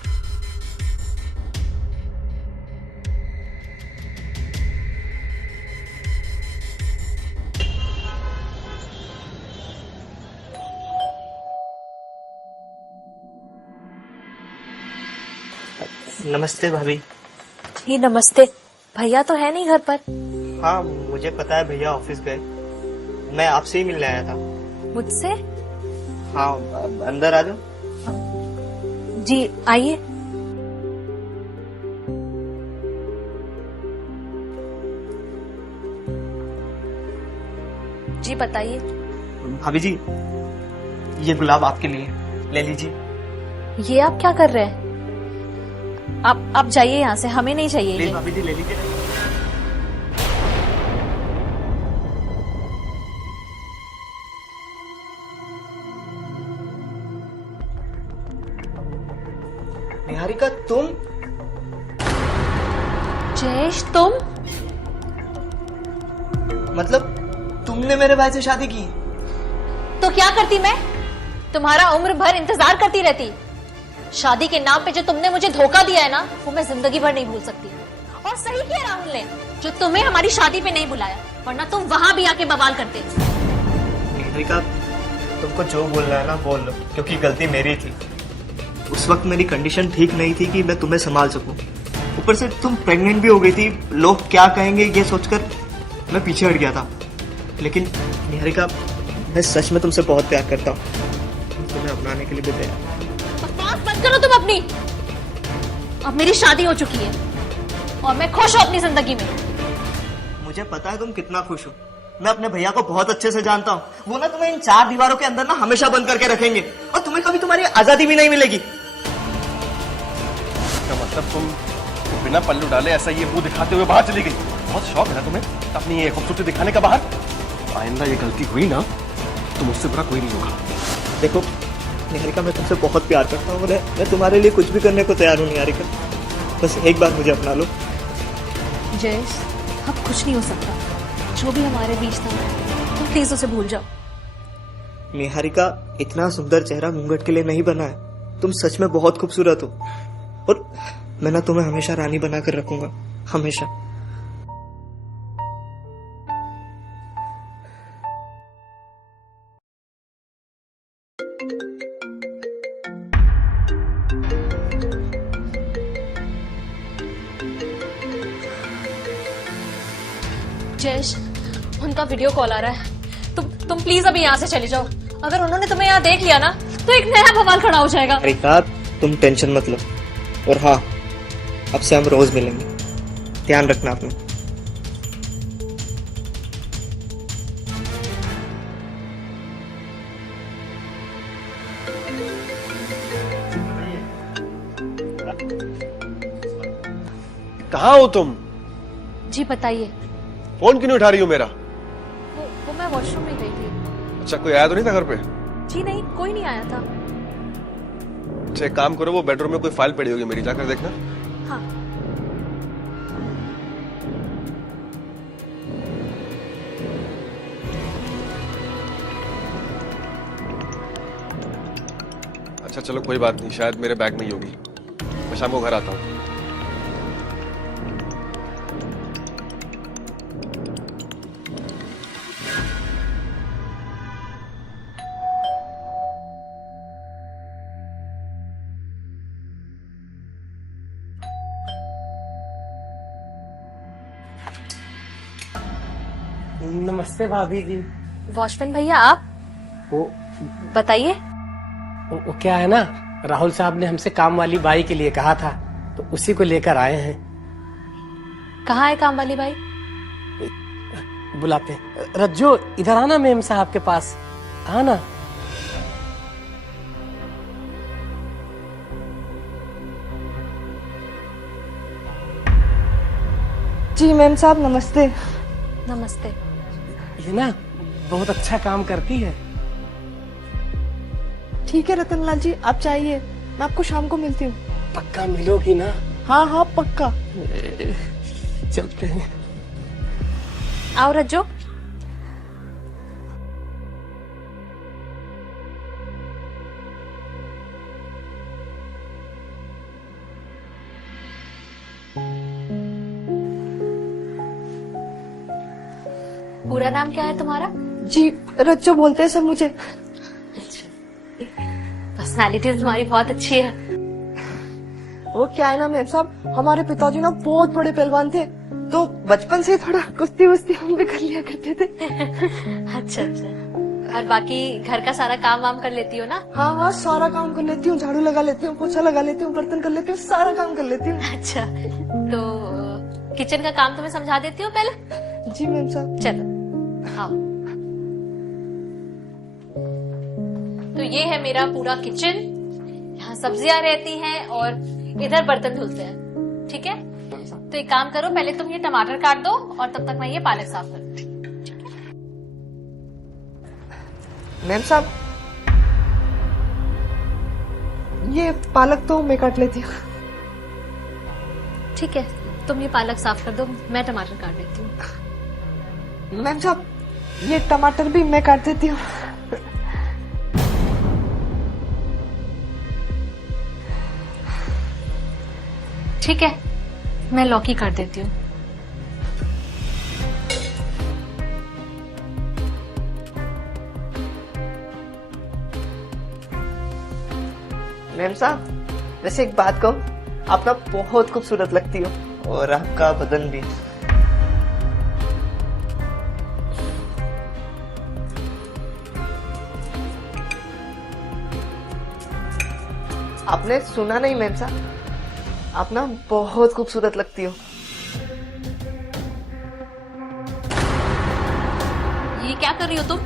नमस्ते भाभी। जी नमस्ते। भैया तो है नहीं घर पर। हाँ मुझे पता है, भैया ऑफिस गए। मैं आपसे ही मिलने आया था। मुझसे? हाँ अंदर आ जाओ। जी आइए। जी बताइए। भाभी जी ये गुलाब आपके लिए, ले लीजिए। ये आप क्या कर रहे हैं? आप जाइए यहाँ से, हमें नहीं चाहिए ये। भाभी जी ले लीजिए। निहारिका तुम? जयेश तुम? मतलब तुमने मेरे भाई से शादी की? तो क्या करती मैं? तुम्हारा उम्र भर इंतजार करती रहती। शादी के नाम पे जो तुमने मुझे धोखा दिया है ना, वो मैं जिंदगी भर नहीं भूल सकती। और सही किया राहुल ने जो तुम्हें हमारी शादी पे नहीं बुलाया, वरना तुम वहां भी आके बवाल करते। निहारिका तुमको जो बोलना है ना बोल लो, क्योंकि गलती मेरी थी। उस वक्त मेरी कंडीशन ठीक नहीं थी कि मैं तुम्हें संभाल सकूं। ऊपर से तुम प्रेग्नेंट भी हो गई थी, लोग क्या कहेंगे ये सोचकर मैं पीछे हट गया था। लेकिन निहारिका मैं सच में तुमसे बहुत प्यार करता हूँ, तुम्हें अपनाने के लिए भी तैयार। बात मत करो तुम अपनी। अब मेरी शादी हो चुकी है और मैं खुश हूँ अपनी जिंदगी में। मुझे पता है तुम कितना खुश हो। मैं अपने भैया को बहुत अच्छे से जानता हूँ। वो ना तुम्हें इन 4 दीवारों के अंदर ना हमेशा बंद करके रखेंगे और तुम्हें कभी तुम्हारी आजादी भी नहीं मिलेगी। मतलब तुम बिना पल्लू डाले ऐसा ये मुंह दिखाते हुए बाहर चली गई? बहुत शौक है ना तुम्हें अपनी ये खूबसूरती दिखाने का बाहर? आइंदा ये गलती हुई ना तो मुझसे बुरा कोई नहीं होगा। देखो निहारिका मैं तुमसे बहुत प्यार करता हूँ। मैं तुम्हारे लिए कुछ भी करने को तैयार हूँ निहारिका, बस एक बार मुझे अपना लो। जयेश अब कुछ नहीं हो सकता। जो भी हमारे बीच था तुम प्लीज उसे भूल जाओ। निहारिका इतना सुंदर चेहरा घूंघट के लिए नहीं बना है। तुम सच में बहुत खूबसूरत हो और मैं ना तुम्हें हमेशा रानी बनाकर रखूंगा, हमेशा। जयेश उनका वीडियो कॉल आ रहा है। तुम प्लीज अभी यहाँ से चले जाओ। अगर उन्होंने तुम्हें यहाँ देख लिया ना तो एक नया बवाल खड़ा हो जाएगा। निहारिका तुम टेंशन मत लो। और हाँ अब से हम रोज मिलेंगे, ध्यान रखना अपना। कहाँ हो तुम? जी बताइए। फोन क्यों नहीं उठा रही हो मेरा? वो मैं वॉशरूम में गई थी। अच्छा कोई आया तो नहीं था घर पे? जी नहीं, कोई नहीं आया था। अच्छा एक काम करो, वो बेडरूम में कोई फाइल पड़ी होगी मेरी, जाकर देखना। हाँ। अच्छा चलो कोई बात नहीं, शायद मेरे बैग में ही होगी। मैं शाम को घर आता हूँ। नमस्ते भाभी जी। वॉचमैन भैया आप? वो बताइए। वो क्या है ना, राहुल साहब ने हमसे काम वाली बाई के लिए कहा था, तो उसी को लेकर आए हैं। कहाँ है काम वाली बाई? बुलाते हैं। रज्जो इधर आना मेम साहब के पास, आना। जी मैम साहब नमस्ते। नमस्ते। ये ना बहुत अच्छा काम करती है। ठीक है रतनलाल जी, आप चाहिए, मैं आपको शाम को मिलती हूँ। पक्का मिलोगी ना? हाँ हाँ पक्का। चलते हैं। आओ रज्जो। पूरा नाम क्या है तुम्हारा? जी रज्जो बोलते हैं सब मुझे। पर्सनालिटी तुम्हारी बहुत अच्छी है। वो क्या है ना मेम साहब, हमारे पिताजी ना बहुत बड़े पहलवान थे, तो बचपन से थोड़ा कुश्ती वुस्ती हम भी कर लिया करते थे। अच्छा अच्छा। और बाकी घर का सारा काम वाम कर लेती हो ना? हाँ हाँ, सारा काम कर लेती हूँ, झाड़ू लगा लेती हूँ, पोछा लगा लेती हूँ, बर्तन कर लेती हूँ, सारा काम कर लेती हूँ। अच्छा, तो किचन का काम तुम्हें समझा देती हूँ पहले? जी मैम साहब। चलो हाँ। तो ये है मेरा पूरा किचन, यहाँ सब्जियां रहती हैं और इधर बर्तन धुलते हैं, ठीक है? तो एक काम करो, पहले तुम ये टमाटर काट दो और तब तक मैं ये पालक साफ कर दूँ। मैम साहब, ये पालक तो मैं काट लेती हूँ। ठीक है, तुम ये पालक साफ कर दो, मैं टमाटर काट देती हूँ। मैम साहब, ये टमाटर भी मैं काट देती हूँ। ठीक है, मैं लौकी काट देती हूँ। मैम साहब, वैसे एक बात कहूँ, आप ना बहुत खूबसूरत लगती हो और आपका बदन भी। आपने सुना नहीं मैम साहब, आप ना बहुत खूबसूरत लगती हो। ये क्या कर रही हो तुम?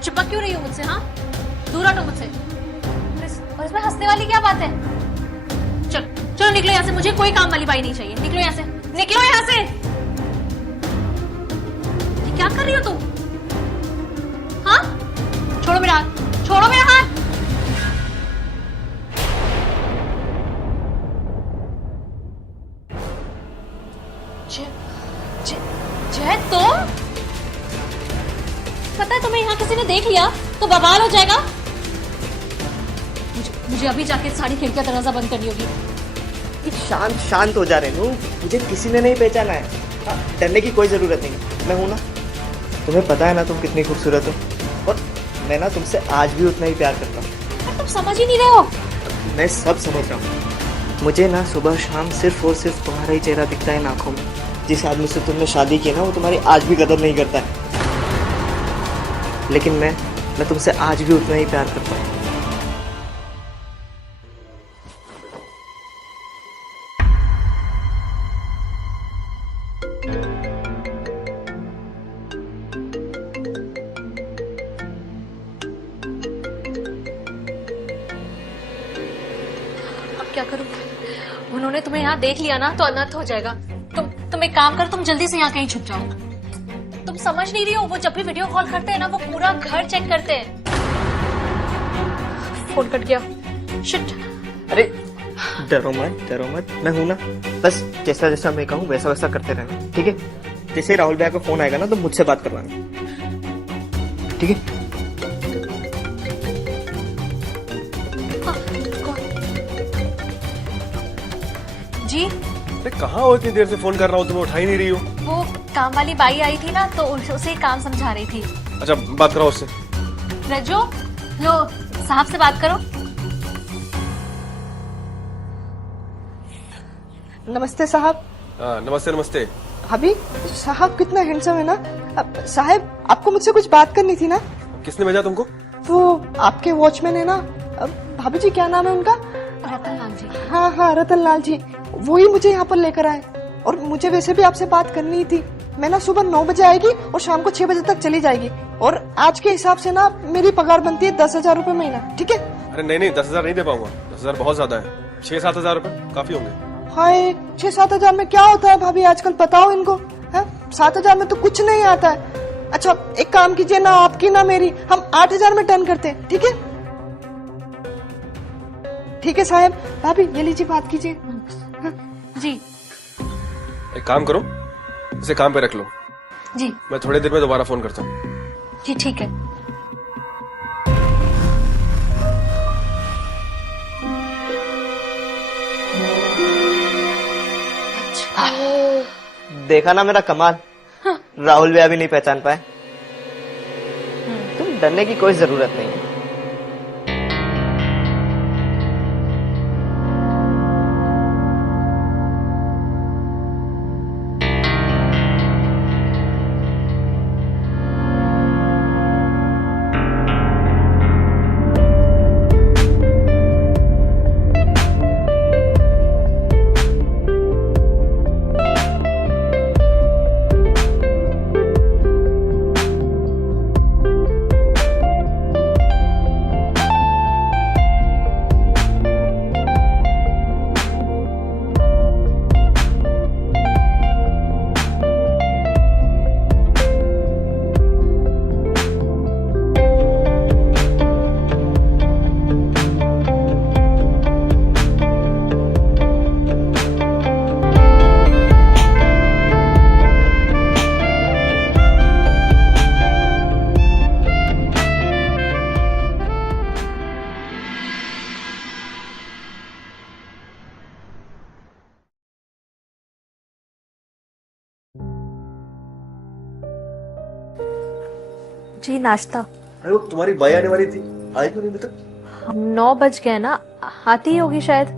चिपक क्यों रही हो मुझसे? हाँ, दूर हटो मुझसे। और इसमें हंसने वाली क्या बात है? चलो चलो निकलो यहाँ से, मुझे कोई काम वाली बाई नहीं चाहिए। निकलो यहाँ से, निकलो यहाँ से। ये क्या कर रही हो तुम? हाँ, छोड़ो मेरा हाथ, छोड़ो मेरा हाथ। जय तुम, पता है तुम्हें यहाँ किसी ने देख लिया तो बवाल हो जाएगा। मुझे अभी जाके सारी खिड़कियां दरवाजा बंद करनी होगी। शांत शांत हो जा रहे हो, मुझे किसी ने नहीं पहचाना है। डरने की कोई जरूरत नहीं, मैं हूं ना। तुम्हें पता है ना तुम कितनी खूबसूरत हो, और मैं ना तुमसे आज भी उतना ही प्यार करता हूँ। तुम समझ ही नहीं रहे हो। मैं सब समझ रहा हूँ। मुझे ना सुबह शाम सिर्फ और सिर्फ तुम्हारा ही चेहरा दिखता है आंखों में। जिस आदमी से तुमने शादी की ना, वो तुम्हारी आज भी कदर नहीं करता है, लेकिन मैं तुमसे आज भी उतना ही प्यार करता हूँ। अब क्या करूं? उन्होंने तुम्हें यहाँ देख लिया ना तो अनर्थ हो जाएगा। तुम एक काम करो, तुम जल्दी से यहाँ कहीं छुप जाओ। तुम समझ नहीं रही हो, वो जब भी वीडियो कॉल करते हैं ना, वो पूरा घर चेक करते हैं। फोन कट गया, शिट। अरे डरो मत, मैं हूं ना। बस जैसा जैसा मैं कहूँ वैसा वैसा करते रहना, ठीक है? जैसे राहुल भैया का फोन आएगा ना, तो मुझसे बात करवाना, ठीक है? जी अरे कहाँ हो? इतनी देर से फोन कर रहा हूँ, तुम्हें उठा ही नहीं रही हो। वो काम वाली बाई आई थी ना, तो उसे काम समझा रही थी। अच्छा, बात कराओ उससे। रजो, लो साहब से बात करो। नमस्ते साहब। नमस्ते नमस्ते। भाभी, साहब कितना हैंडसम है ना। साहब, आपको मुझसे कुछ बात करनी थी ना। किसने भेजा तुमको? वो आपके वॉचमैन है ना। भाभी जी, क्या नाम है उनका? रतनलाल जी। हाँ हाँ, रतनलाल जी, वही मुझे यहाँ पर लेकर आए। और मुझे वैसे भी आपसे बात करनी थी। मैं ना सुबह 9 बजे आएगी और शाम को 6 बजे तक चली जाएगी। और आज के हिसाब से ना मेरी पगार बनती है 10,000 रुपए महीना, ठीक है? अरे नहीं, 10,000 नहीं दे पाऊंगा। 10,000 बहुत ज्यादा है। 6-7 हजार रुपए काफी होंगे। हाय, 6-7 हजार में क्या होता है भाभी आजकल, बताओ इनको। 7 हजार में तो कुछ नहीं आता है। अच्छा, एक काम कीजिए ना, आपकी ना मेरी, हम 8 हजार में डन करते हैं, ठीक है? ठीक है साहब। भाभी, ये लीजिए, बात कीजिए। जी। एक काम करो, इसे काम पे रख लो। जी। मैं थोड़ी देर में दोबारा फोन करता हूँ। जी ठीक है। देखा ना मेरा कमाल। राहुल भैया भी नहीं पहचान पाए। तुम डरने की कोई जरूरत नहीं है। जी नाश्ता। अरे वो तुम्हारी बाई आने वाली थी, आई क्यों नहीं अभी तक? हम 9 बज गए ना, आती ही होगी शायद।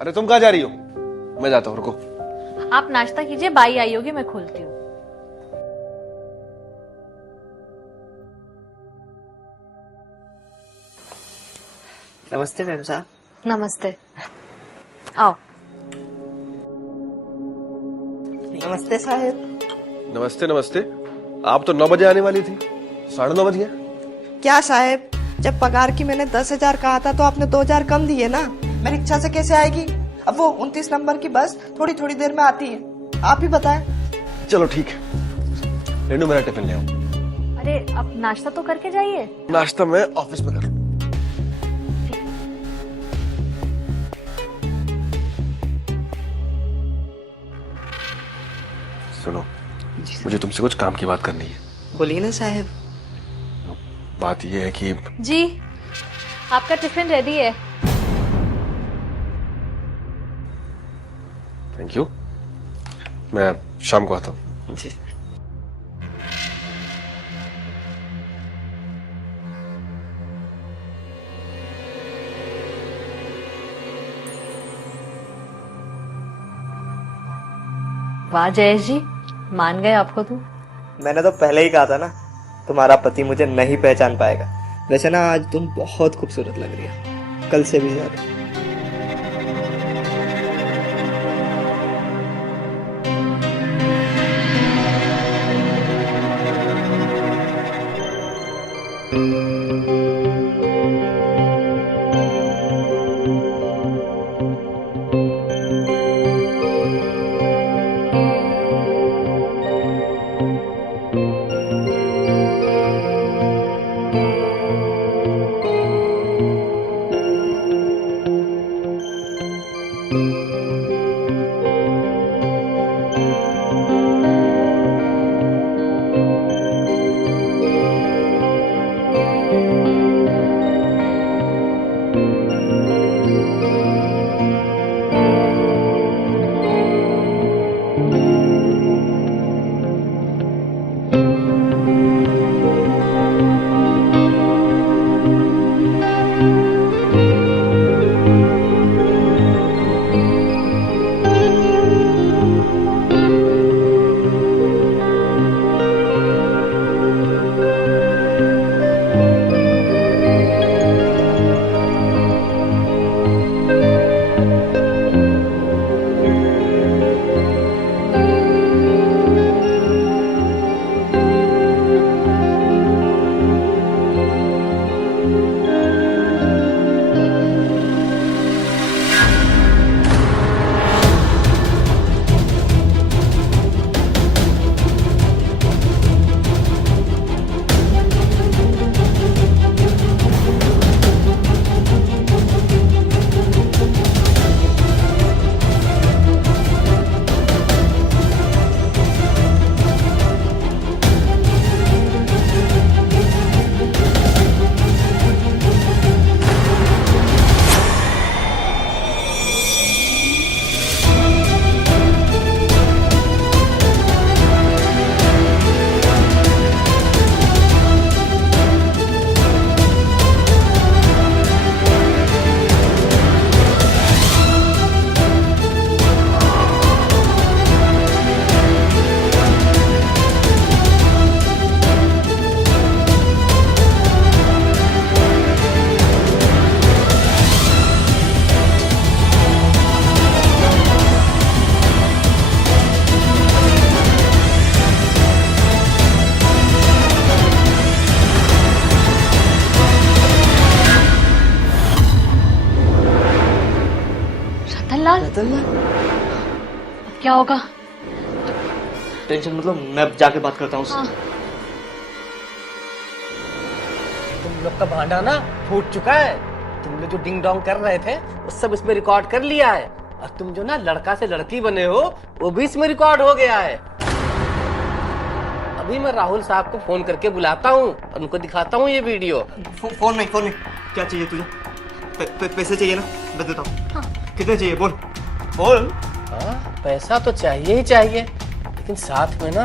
अरे तुम कहाँ जा रही हो? मैं जाता हूँ, रुको। आप नाश्ता कीजिए, बाई आई होगी, मैं खोलती हूँ। नमस्ते मैम साहब। नमस्ते, आओ। नमस्ते साहब। नमस्ते नमस्ते। आप तो 9 बजे आने वाली थी, 9:30 बज गया। क्या साहब, जब पगार की मैंने 10,000 कहा था तो आपने 2,000 कम दिए ना। मैं रिक्शा से कैसे आएगी? अब वो 29 नंबर की बस थोड़ी थोड़ी देर में आती है, आप ही बताएं। चलो ठीक है, रेनू मेरा टिफिन ले आओ। अरे अब नाश्ता तो करके जाइए। नाश्ता मैं ऑफिस में कर लूँ। सुनो, मुझे तुमसे कुछ काम की बात करनी है। बोलिए ना साहब। बात यह है कि जी, आपका टिफिन रेडी है। थैंक यू, मैं शाम को आता हूँ। जी। वाह जयेश जी, मान गए आपको तो। मैंने तो पहले ही कहा था ना, तुम्हारा पति मुझे नहीं पहचान पाएगा। वैसे ना आज तुम बहुत खूबसूरत लग रही हो, कल से भी ज्यादा। अब क्या होगा? टेंशन मतलब मैं जाके बात करता हूँ। हाँ। तुम लोग का भांडा ना फूट चुका है। तुम लोग जो डिंग डोंग कर रहे थे वो सब इसमें रिकॉर्ड कर लिया है, और तुम जो ना लड़का से लड़की बने हो वो भी इसमें रिकॉर्ड हो गया है। अभी मैं राहुल साहब को फोन करके बुलाता हूँ और उनको दिखाता हूँ ये वीडियो। फोन नहीं क्या चाहिए तुझे? पैसे चाहिए ना? बता देता हूँ। हाँ। कितने चाहिए बोल बोल। हाँ पैसा तो चाहिए ही चाहिए, लेकिन साथ में ना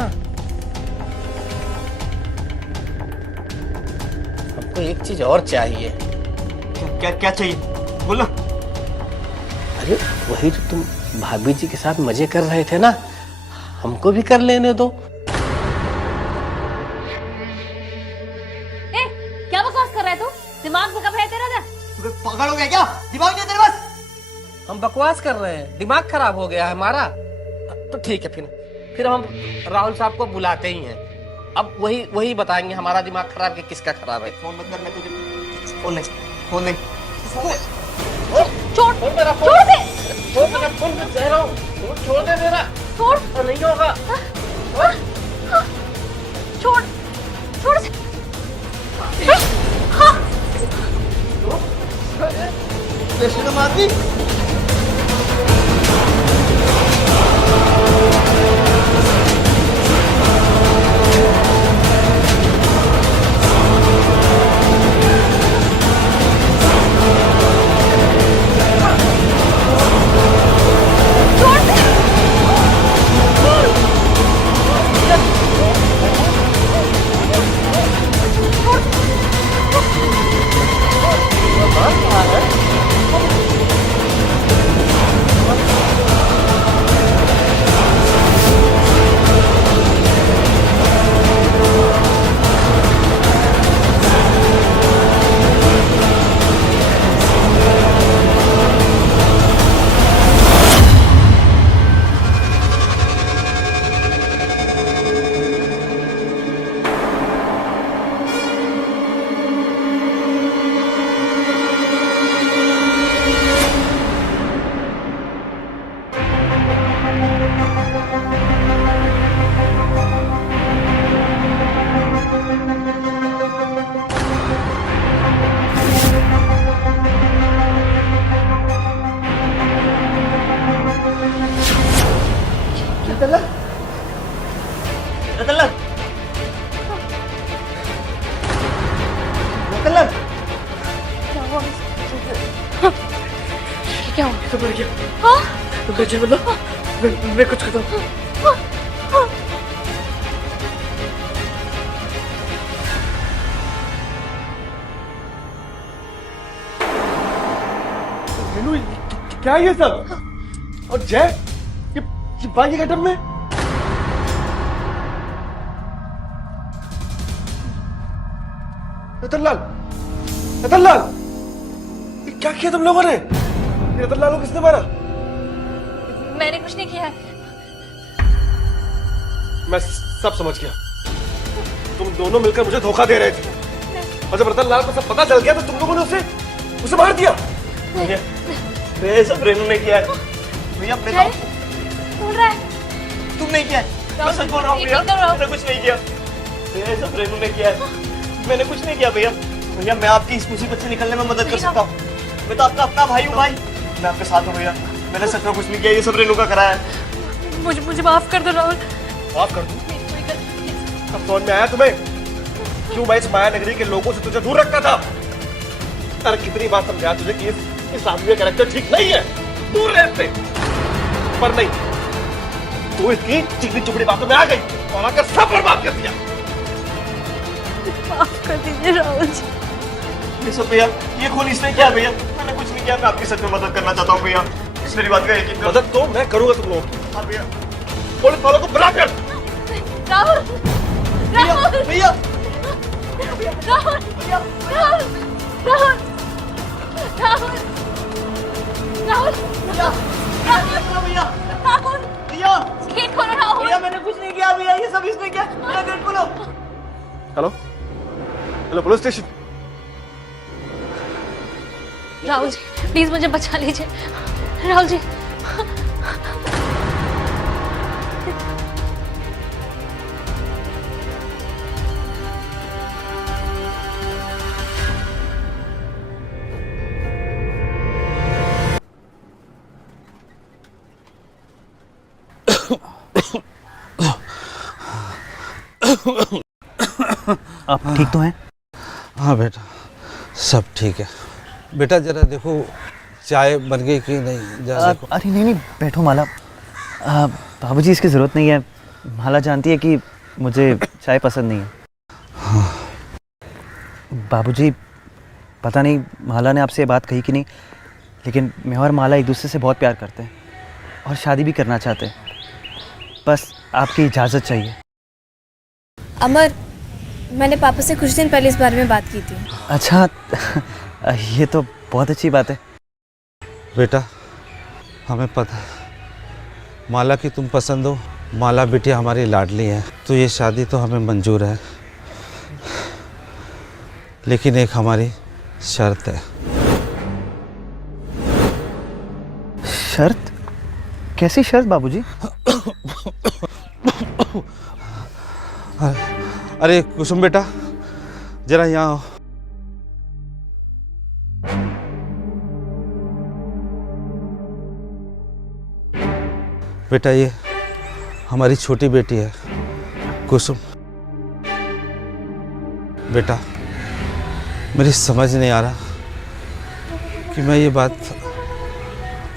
हमको एक चीज और चाहिए। क्या क्या चाहिए बोलो। अरे वही तो तुम भाभी जी के साथ मजे कर रहे थे ना, हमको भी कर लेने दो। ए, क्या बकवास कर रहा है तू? दिमाग में कब है तेरा? पागल हो गया क्या? दिमाग नहीं है तेरे पास? हम बकवास कर रहे हैं, दिमाग खराब हो गया है हमारा। तो ठीक है, फिर हम राहुल साहब को बुलाते ही हैं। अब वही बताएंगे हमारा दिमाग खराब कि किसका खराब है। फोन मत कर, मैं तुझे फोन नहीं छोड़ मेरा फोन, छोड़ दे, छोड़ मेरा फोन, मैं कह रहा हूँ छोड़ दे मेरा, छोड़, नहीं होगा, छोड़ छोड़ मारती। क्या हो गया? तो बढ़ गया। हाँ? तो बच्चे मतलब मैं कुछ करता हूँ। क्या है ये सब? और जय ये बाकी घटम में रतनलाल, रतनलाल, ये क्या किया तुम लोगों ने? रतनलाल को किसने मारा? मैंने कुछ नहीं किया है। मैं सब समझ गया, तुम दोनों मिलकर मुझे धोखा दे रहे थे, और जब रतनलाल को सब पता चल गया तो तुम लोगों ने उसे मार दिया। ये सब रेनू ने किया है भैया। बोल रहा है तुम नहीं किया है, मैं सच बोल रहा हूँ भैया, मैंने कुछ नहीं किया। ये सब रेनू ने किया है, मैंने कुछ नहीं किया भैया। भैया मैं आपकी इस मुसीबत से निकलने में मदद कर सकता हूँ, मैं तो आपका अपना भाई हूँ भाई, मैं आपके साथ हूँ भैया। मैंने सच में कुछ नहीं किया, ये सब रेनू का कराया है। मुझे माफ कर दो राहुल। माफ कर दूं? अब समझ में आया तुम्हें क्यों मैं इस माया नगरी के लोगों से तुझे दूर रखता था? अरे कितनी बार समझाया तुझे कि इस आदमी का कैरेक्टर ठीक नहीं है, दूर रह इससे। पर नहीं, तू इसकी चिकनी चुपड़ी बातों में आ गई और आकर सब बर्बाद कर दिया। माफ कर दीजिए राहुल जी। ये सब भैया, ये खून इसने किया भैया, मैंने कुछ नहीं किया। मैं आपकी सच में मदद करना चाहता हूँ भैया, इस मेरी बात का यकीन करो। मदद तो मैं करूंगा तुम लोगों की। हाँ भैया। पुलिस वालों को बुला कर। राहुल, राहुल, भैया, राहुल, राहुल, राहुल, राहुल, राहुल, भैया, राहुल, भैया, गेट खोलो राहुल। भैया मैंने कुछ नहीं किया भैया, ये सब इसने किया। मेरा गेट खोलो। Hello, hello police station. Rahul ji please मुझे बचा लीजिए। राहुल जी आप ठीक तो हैं? हाँ बेटा, सब ठीक है। बेटा जरा देखो चाय बन गई कि नहीं, जरा देखो। अरे नहीं बैठो माला, बाबूजी इसकी ज़रूरत नहीं है। माला जानती है कि मुझे चाय पसंद नहीं है। बाबूजी पता नहीं माला ने आपसे ये बात कही कि नहीं, लेकिन मैं और माला एक दूसरे से बहुत प्यार करते हैं और शादी भी करना चाहते हैं। बस आपकी इजाज़त चाहिए। अमर, मैंने पापा से कुछ दिन पहले इस बारे में बात की थी। अच्छा, ये तो बहुत अच्छी बात है। बेटा, हमें पता है माला की तुम पसंद हो। माला बिटिया हमारी लाडली है, तो ये शादी तो हमें मंजूर है, लेकिन एक हमारी शर्त है। शर्त? कैसी शर्त बाबूजी? अरे कुसुम बेटा, जरा यहाँ आओ। बेटा, ये हमारी छोटी बेटी है कुसुम। बेटा, मेरी समझ नहीं आ रहा कि मैं ये बात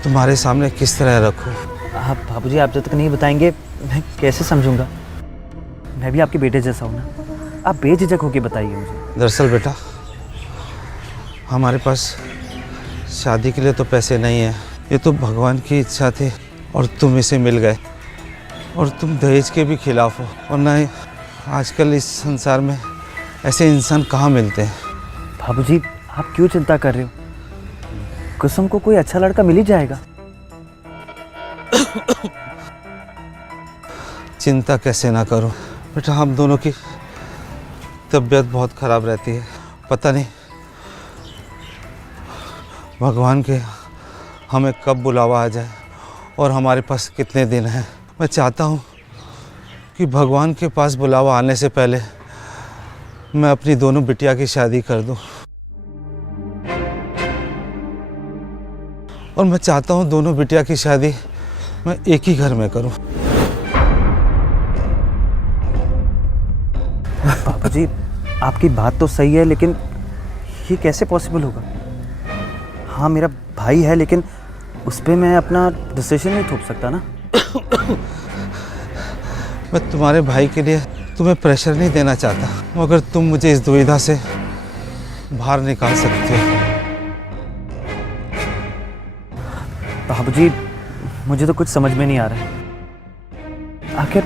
तुम्हारे सामने किस तरह रखूं। आप बाबूजी, आप जब तक नहीं बताएंगे मैं कैसे समझूंगा? मैं भी आपके बेटे जैसा हूँ ना। आप बेझिझक होके बताइए मुझे। दरअसल बेटा, हमारे पास शादी के लिए तो पैसे नहीं है। ये तो भगवान की इच्छा थी और तुम इसे मिल गए, और तुम दहेज के भी खिलाफ हो। और ना ही आजकल इस संसार में ऐसे इंसान कहाँ मिलते हैं। बाबूजी, आप क्यों चिंता कर रहे हो? कुसुम को कोई अच्छा लड़का मिल ही जाएगा। चिंता कैसे ना करो बेटा, हम दोनों की तबीयत बहुत ख़राब रहती है। पता नहीं भगवान के हमें कब बुलावा आ जाए और हमारे पास कितने दिन हैं। मैं चाहता हूँ कि भगवान के पास बुलावा आने से पहले मैं अपनी दोनों बिटिया की शादी कर दूँ, और मैं चाहता हूँ दोनों बिटिया की शादी मैं एक ही घर में करूँ। बाबूजी, आपकी बात तो सही है, लेकिन ये कैसे पॉसिबल होगा? हाँ, मेरा भाई है, लेकिन उस पर मैं अपना डिसीजन नहीं थोप सकता ना। मैं तुम्हारे भाई के लिए तुम्हें प्रेशर नहीं देना चाहता, मगर तुम मुझे इस दुविधा से बाहर निकाल सकते हो। बाबूजी, मुझे तो कुछ समझ में नहीं आ रहा है। आखिर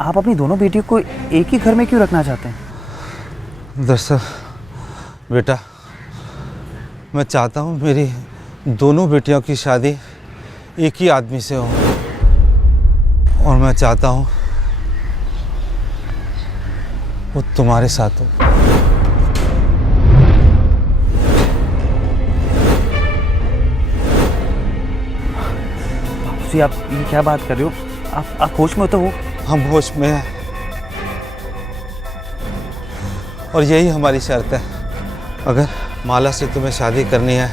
आप अपनी दोनों बेटियों को एक ही घर में क्यों रखना चाहते हैं? दरअसल बेटा, मैं चाहता हूँ मेरी दोनों बेटियों की शादी एक ही आदमी से हो, और मैं चाहता हूँ वो तुम्हारे साथ हो। बाबूजी, आप ये क्या बात कर रहे हो? आप होश में तो हो? हम होश में हैं, और यही हमारी शर्त है। अगर माला से तुम्हें शादी करनी है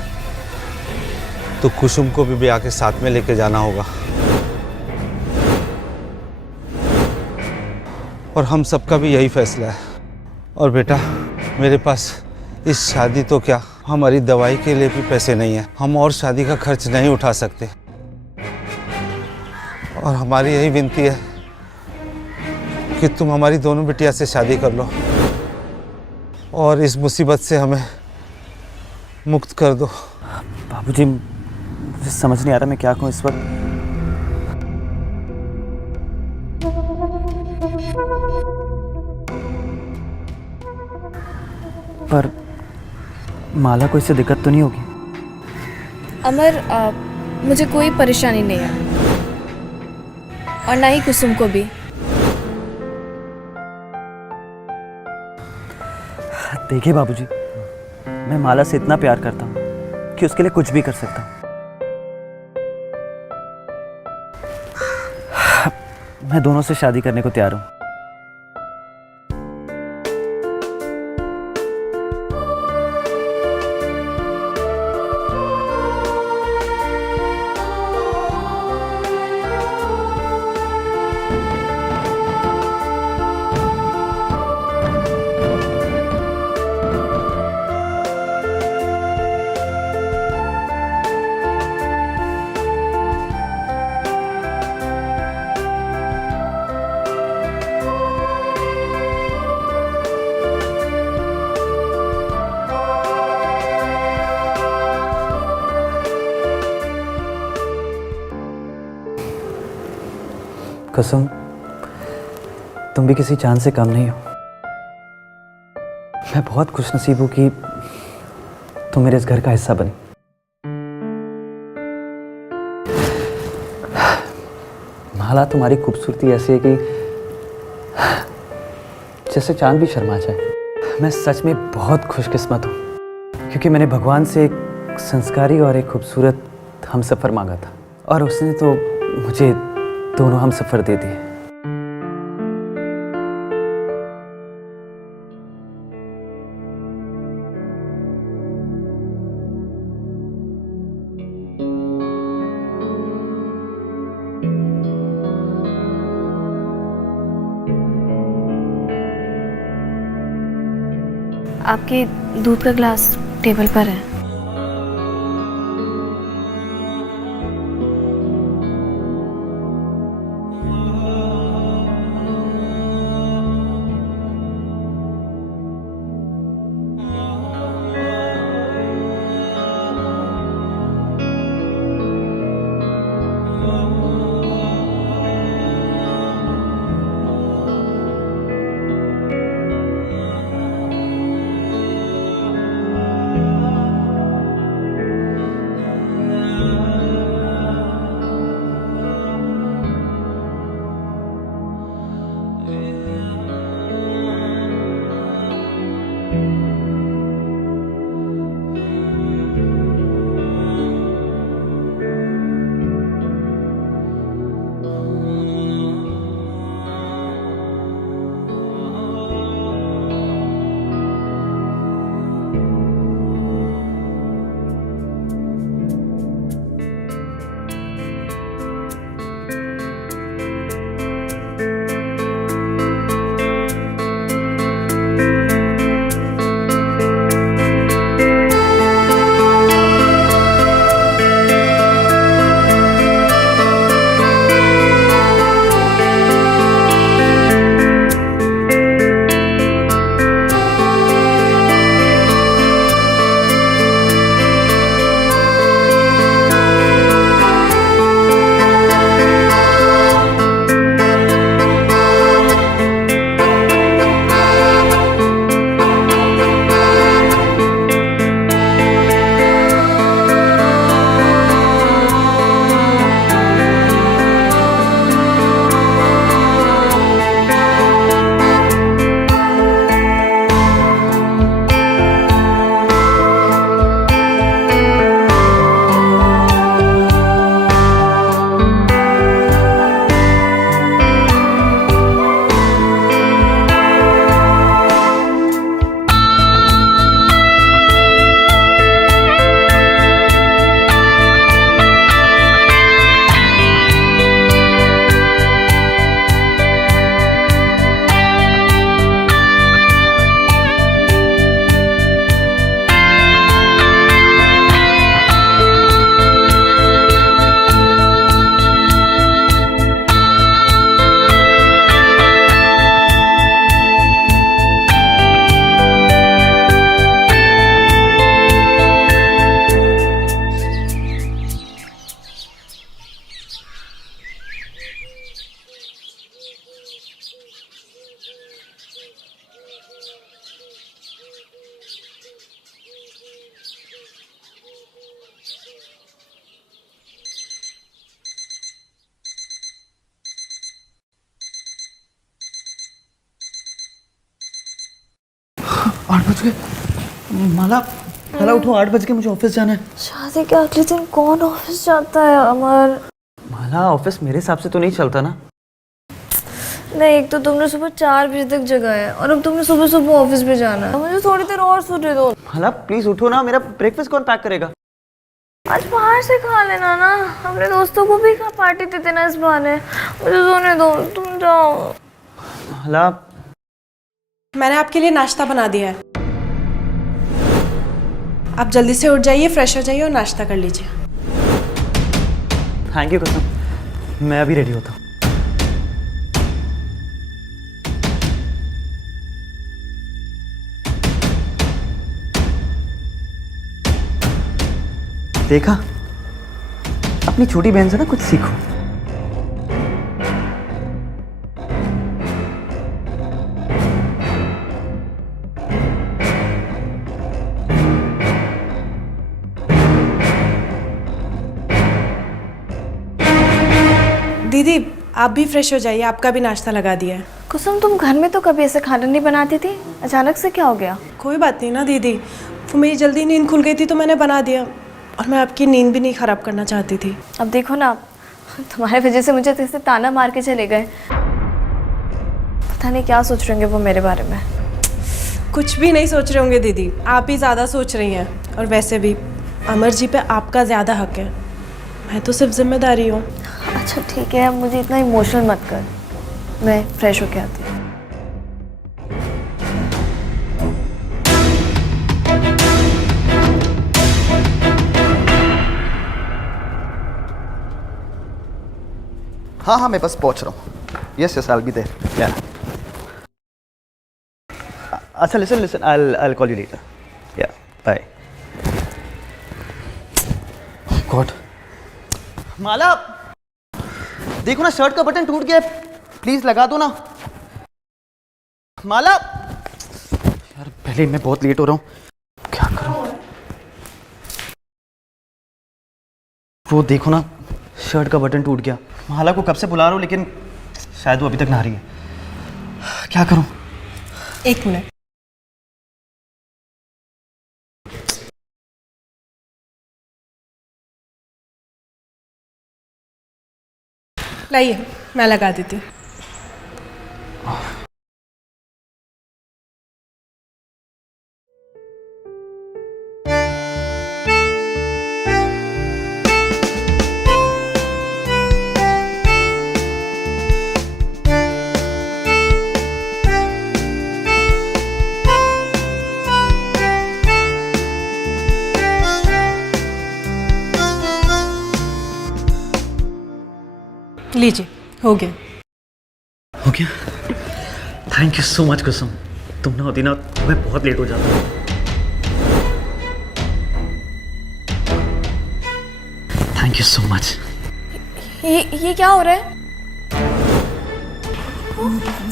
तो कुसुम को भी ब्याह के साथ में लेके जाना होगा, और हम सबका भी यही फैसला है। और बेटा, मेरे पास इस शादी तो क्या, हमारी दवाई के लिए भी पैसे नहीं है। हम और शादी का खर्च नहीं उठा सकते, और हमारी यही विनती है कि तुम हमारी दोनों बिटिया से शादी कर लो और इस मुसीबत से हमें मुक्त कर दो। बाबूजी, मुझे समझ नहीं आ रहा मैं क्या कहूँ इस वक्त। पर माला को इससे दिक्कत तो नहीं होगी? अमर, मुझे कोई परेशानी नहीं है, और ना ही कुसुम को भी। देखिए बाबूजी, मैं माला से इतना प्यार करता हूँ कि उसके लिए कुछ भी कर सकता हूँ। मैं दोनों से शादी करने को तैयार हूँ। कसम, तुम भी किसी चांद से कम नहीं हो। मैं बहुत खुशनसीब हूँ कि तुम मेरे इस घर का हिस्सा बनी। माला, तुम्हारी खूबसूरती ऐसी है कि जैसे चांद भी शर्मा जाए। मैं सच में बहुत खुशकिस्मत हूँ क्योंकि मैंने भगवान से एक संस्कारी और एक खूबसूरत हमसफ़र मांगा था और उसने तो मुझे दोनों हमसफ़र दे दिए। आपके दूध का ग्लास टेबल पर है। माला, माला उठो, 8 बज के मुझे ऑफिस जाना है। शादी के अगले दिन कौन ऑफिस जाता है अमर? माला, ऑफिस मेरे हिसाब से तो नहीं चलता ना। नहीं, एक तो तुमने सुबह 4 बजे तक जगाया है और अब तुमने सुबह सुबह ऑफिस पे जाना है। मुझे थोड़ी देर और सोने दो। माला प्लीज उठो ना, मेरा ब्रेकफास्ट कौन पैक करेगा? आज बाहर से खा लेना ना, अपने दोस्तों को भी पार्टी दे देना इस बहाने। मुझे सोने दो, तुम जाओ। माला, मैंने आपके लिए नाश्ता बना दिया है, आप जल्दी से उठ जाइए, फ्रेश हो जाइए और नाश्ता कर लीजिए। थैंक यू कसम, मैं अभी रेडी होता हूँ। देखा, अपनी छोटी बहन से ना कुछ सीखो। दीदी आप भी फ्रेश हो जाइए, आपका भी नाश्ता लगा दिया है। कुसुम तुम घर में तो कभी ऐसे खाना नहीं बनाती थी, अचानक से क्या हो गया? कोई बात नहीं ना दीदी, वो मेरी जल्दी नींद खुल गई थी तो मैंने बना दिया, और मैं आपकी नींद भी नहीं ख़राब करना चाहती थी। अब देखो ना, तुम्हारे वजह से मुझे तो ताना मार के चले गए। पता नहीं क्या सोच रहे होंगे वो मेरे बारे में। कुछ भी नहीं सोच रहे होंगे दीदी, आप ही ज़्यादा सोच रही हैं। और वैसे भी अमर जी पे आपका ज़्यादा हक है, मैं तो सिर्फ जिम्मेदारी हूँ। अच्छा ठीक है, अब मुझे इतना इमोशनल मत कर, मैं फ्रेश होके आती हूँ। हाँ हाँ मैं बस पहुंच रहा हूँ। Yes yes I will be there. Yeah अच्छा listen I call you later. Yeah bye. God Mala, देखो ना शर्ट का बटन टूट गया है, प्लीज लगा दो ना। माला यार पहले मैं बहुत लेट हो रहा हूँ, क्या करूँ? वो देखो ना शर्ट का बटन टूट गया। माला को कब से बुला रहा हूँ लेकिन शायद वो अभी तक नहा रही है, क्या करूँ? एक मिनट। लाइए मैं लगा देती हूँ। लीजिए हो गया। हो गया? थैंक यू सो मच कुसुम, तुम ना होती ना मैं बहुत लेट हो जाता। Thank you so much. ये क्या हो रहा है?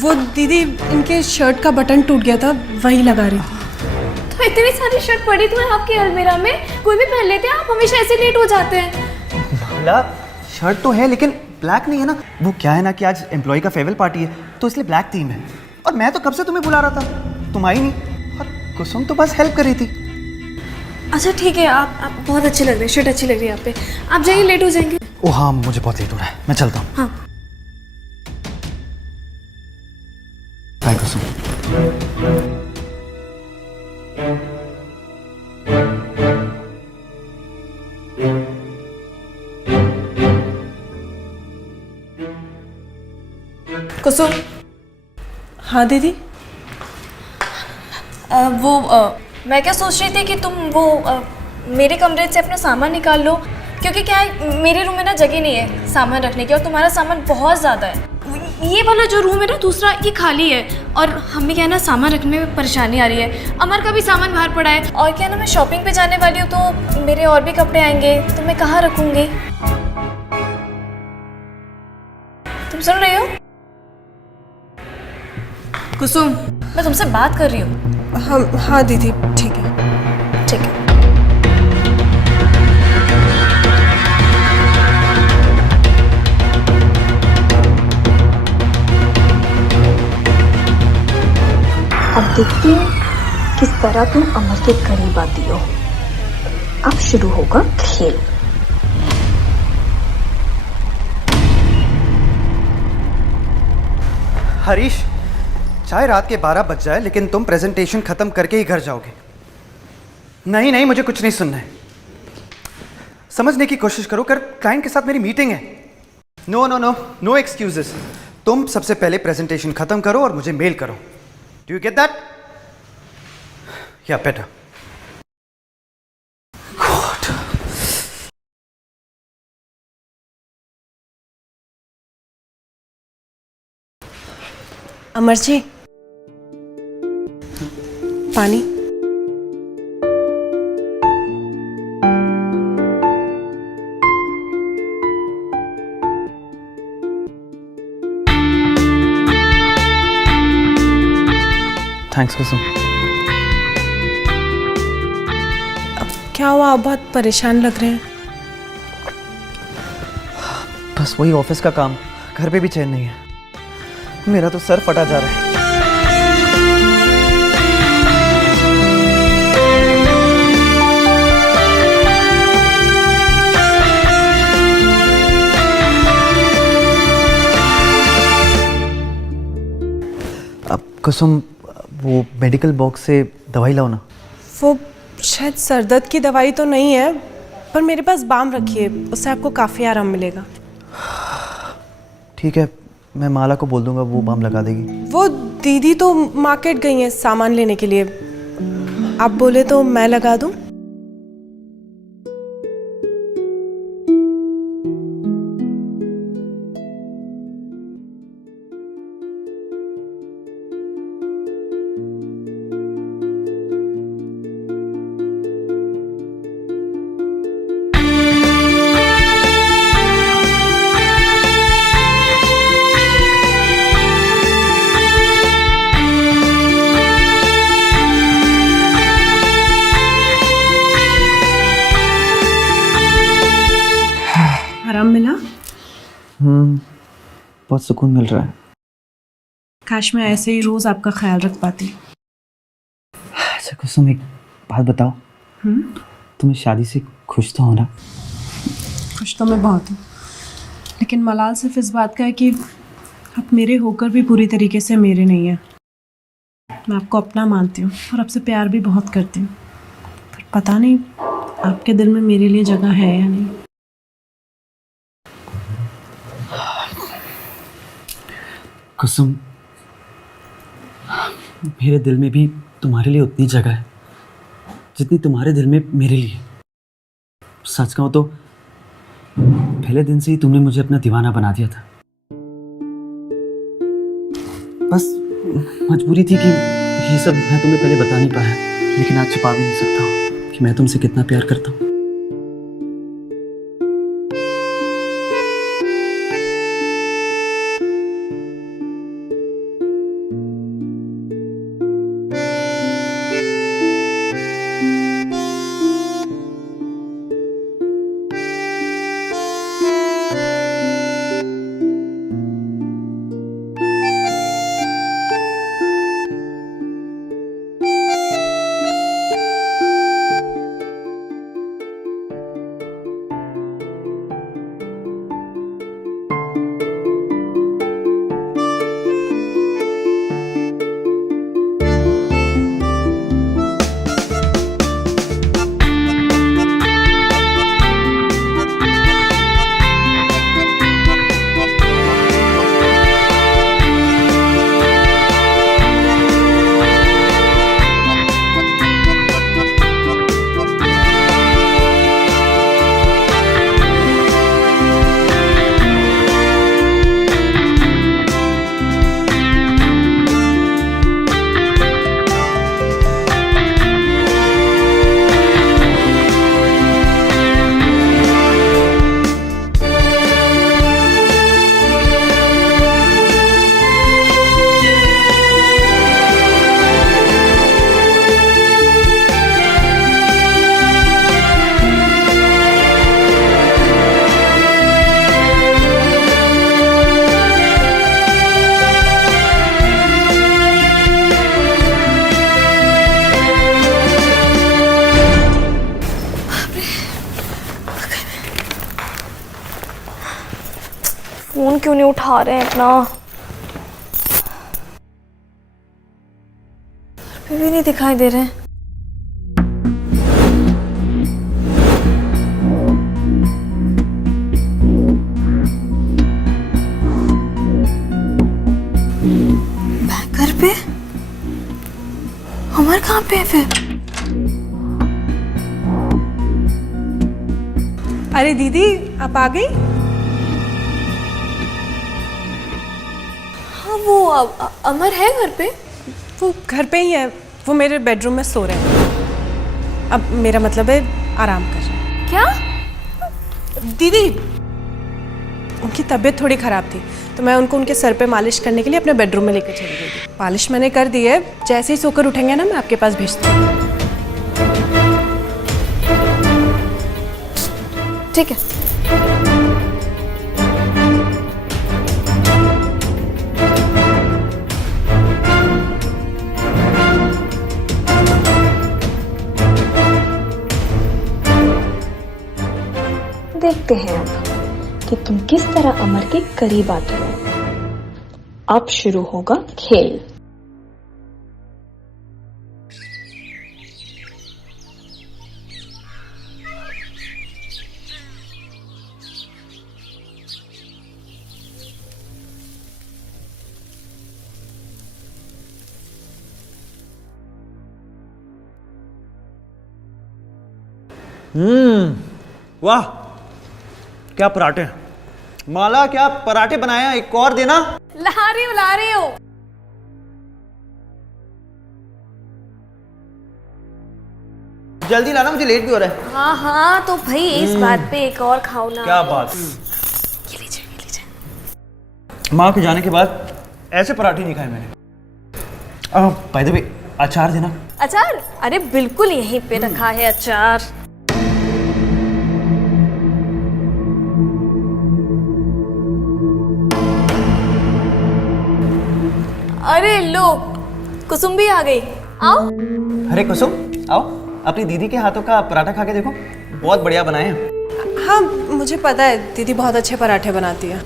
वो दीदी इनके शर्ट का बटन टूट गया था, वही लगा रही थी। तो इतनी सारी शर्ट पड़ी तो है आपके अलमीरा में, कोई भी पहन लेते हैं, आप हमेशा ऐसे लेट हो जाते हैं। माला शर्ट तो है लेकिन ब्लैक नहीं है ना। वो क्या है ना कि आज एम्प्लॉय का फेयरवेल पार्टी है तो इसलिए ब्लैक थीम है, और मैं तो कब से तुम्हें बुला रहा था, तुम आई नहीं, और कुसुम तो बस हेल्प कर रही थी। अच्छा ठीक है, आप बहुत अच्छे लग रहे हैं, शर्ट अच्छी लग रही है आप पे। आप जाइए, लेट हो जाएंगे। ओ हाँ मुझे बहुत लेट हो रहा है, मैं चलता हूँ। हाँ बाय कुसुम। कुसुम। हाँ दीदी। मैं क्या सोच रही थी कि तुम मेरे कमरे से अपना सामान निकाल लो, क्योंकि क्या है मेरे रूम में ना जगह नहीं है सामान रखने की, और तुम्हारा सामान बहुत ज़्यादा है। ये वाला जो रूम है ना दूसरा, ये खाली है, और हमें क्या है ना सामान रखने में परेशानी आ रही है। अमर का भी सामान बाहर पड़ा है, और क्या है ना मैं शॉपिंग पे जाने वाली हूँ तो मेरे और भी कपड़े आएंगे, तो मैं कहाँ रखूँगी? तुम सुन रही हो कुसुम? मैं तुमसे बात कर रही हूँ। हाँ दीदी ठीक है। ठीक है। अब देखते हैं किस तरह तुम अमर के करीब आती हो। अब शुरू होगा खेल। हरीश, चाहे रात के 12 बज जाए लेकिन तुम प्रेजेंटेशन खत्म करके ही घर जाओगे। नहीं नहीं मुझे कुछ नहीं सुनना है, समझने की कोशिश करो, कर क्लाइंट के साथ मेरी मीटिंग है। No no no no excuses, तुम सबसे पहले प्रेजेंटेशन खत्म करो और मुझे मेल करो। Do you get that? या बेटर। अमर जी पानी। थैंक्स कुसुम। अब क्या हुआ, आप बहुत परेशान लग रहे हैं। बस वही ऑफिस का काम, घर पे भी चैन नहीं है। मेरा तो सर फटा जा रहा है। अब कुसुम, वो मेडिकल बॉक्स से दवाई लाओ ना। वो शायद सर दर्द की दवाई तो नहीं है, पर मेरे पास बाम रखी है, उससे आपको काफ़ी आराम मिलेगा। ठीक है, मैं माला को बोल दूंगा, वो बाम लगा देगी। वो दीदी तो मार्केट गई हैं सामान लेने के लिए, आप बोले तो मैं लगा दूं? आराम मिला? बहुत सुकून मिल रहा है। काश मैं ऐसे ही रोज आपका ख्याल रख पाती। अच्छा कुसुम, एक बात बताओ, तुम्हें शादी से खुश तो हो ना? खुश तो मैं बहुत हूँ, लेकिन मलाल सिर्फ इस बात का है कि आप मेरे होकर भी पूरी तरीके से मेरे नहीं हैं। मैं आपको अपना मानती हूँ और आपसे प्यार भी बहुत करती हूँ, पर पता नहीं आपके दिल में मेरे लिए जगह है या नहीं। कुसुम, मेरे दिल में भी तुम्हारे लिए उतनी जगह है जितनी तुम्हारे दिल में मेरे लिए। सच कहूं तो पहले दिन से ही तुमने मुझे अपना दीवाना बना दिया था। बस मजबूरी थी कि ये सब मैं तुम्हें पहले बता नहीं पाया, लेकिन आज छुपा भी नहीं सकता हूँ कि मैं तुमसे कितना प्यार करता हूँ। फोन क्यों नहीं उठा रहे हैं अपना? फिर भी नहीं दिखाई दे रहे हैं। घर पे? अमर कहाँ पे है फिर? अरे दीदी, आप आ गई? वो अमर है घर पे? वो घर पे ही है, वो मेरे बेडरूम में सो रहे हैं। अब मेरा मतलब है आराम कर रहे हैं। क्या? दीदी, उनकी तबीयत थोड़ी ख़राब थी, तो मैं उनको उनके सर पे मालिश करने के लिए अपने बेडरूम में लेकर चली गई थी। मालिश मैंने कर दी है, जैसे ही सोकर उठेंगे ना मैं आपके पास भेजती हूँ। ठीक है। देखते हैं अब कि तुम किस तरह अमर के करीब आते हो। अब शुरू होगा खेल। वाह क्या पराठे हैं। माला क्या पराठे बनाए हैं, एक और देना। ला रही हो। जल्दी लाना, मुझे लेट भी हो रहा है। हाँ हाँ तो भाई इस बात पे एक और खाओ ना। क्या बात। ये लीजिए। माँ के जाने के बाद ऐसे पराठे नहीं खाए मैंने। बाय द वे अचार देना। अचार? अरे बिल्कुल यहीं पे रखा है अचार। अरे लो, कुसुम भी आ गई। आओ। अरे कुसुम आओ, अपनी दीदी के हाथों का पराठा खा के देखो, बहुत बढ़िया बनाए हैं। हाँ मुझे पता है, दीदी बहुत अच्छे पराठे बनाती है।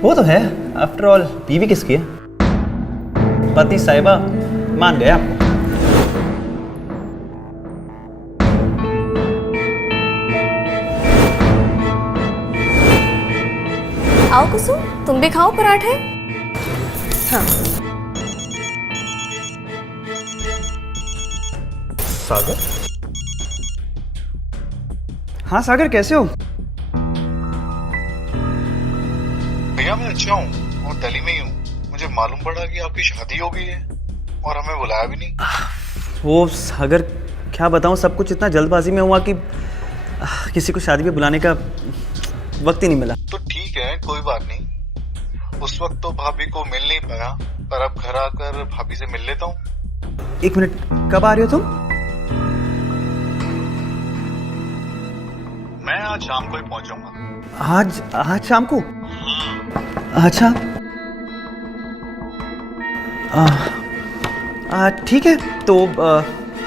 वो तो है, आफ्टर ऑल बीवी किसकी है? पति साहिबा मान गए आपको। आओ कुसुम, तुम भी खाओ पराठे। हाँ। सागर? हाँ सागर कैसे हो? भैया मैं अच्छा हूँ और दिल्ली में ही हूँ। मुझे मालूम पड़ा कि आपकी शादी हो गई है और हमें बुलाया भी नहीं। वो सागर क्या बताऊँ, सब कुछ इतना जल्दबाजी में हुआ कि किसी को शादी पे बुलाने का वक्त ही नहीं मिला। तो ठीक है, कोई बात नहीं। उस वक्त तो भाभी को मिल नहीं पाया, पर अब घर आकर भाभी से मिल लेता हूँ। एक मिनट, कब आ रहे हो तुम? मैं आज शाम को ही पहुंचूंगा। आज शाम को? अच्छा ठीक है, तो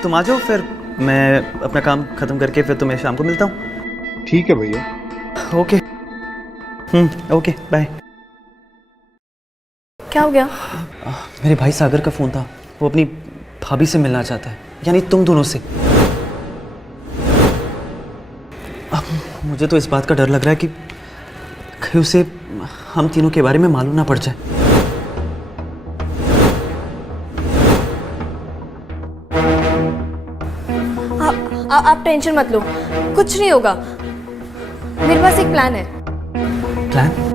तुम आ जाओ, फिर मैं अपना काम खत्म करके फिर तुम्हें शाम को मिलता हूँ। ठीक है भैया। ओके। Okay bye. क्या हो गया? मेरे भाई सागर का फोन था, वो अपनी भाभी से मिलना चाहता है, यानी तुम दोनों से। अब मुझे तो इस बात का डर लग रहा है कि कहीं उसे हम तीनों के बारे में मालूम ना पड़ जाए। आप टेंशन मत लो, कुछ नहीं होगा। मेरे पास एक प्लान है। प्लान?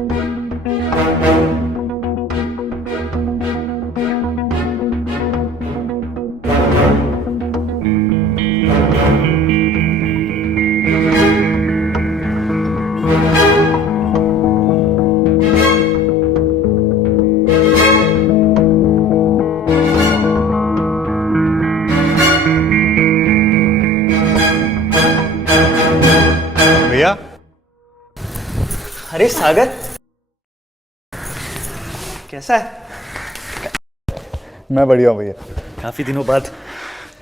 भैया। अरे सागर कैसा है? मैं बढ़िया हूँ भैया। काफी दिनों बाद।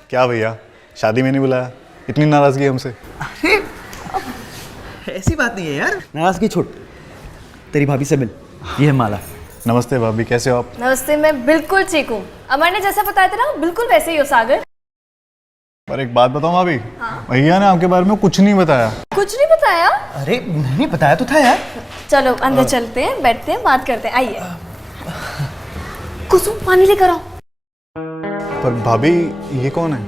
क्या भैया, शादी में नहीं बुलाया? इतनी नाराजगी हमसे? अरे ऐसी बात नहीं है यार, नाराजगी छोड़, तेरी भाभी से मिल। ये है माला। नमस्ते भाभी, कैसे हो आप? नमस्ते, मैं बिल्कुल ठीक हूँ। अमर ने जैसा बताया था ना, बिल्कुल वैसे ही हो सागर। पर एक बात बताऊं भाभी, भैया ने आपके बारे में कुछ नहीं बताया। कुछ नहीं बताया? अरे नहीं बताया तो था यार। चलो अंदर चलते हैं, बैठते हैं, बात करते हैं। आइए। कुसुम पानी लेकर आओ। पर भाभी ये कौन है?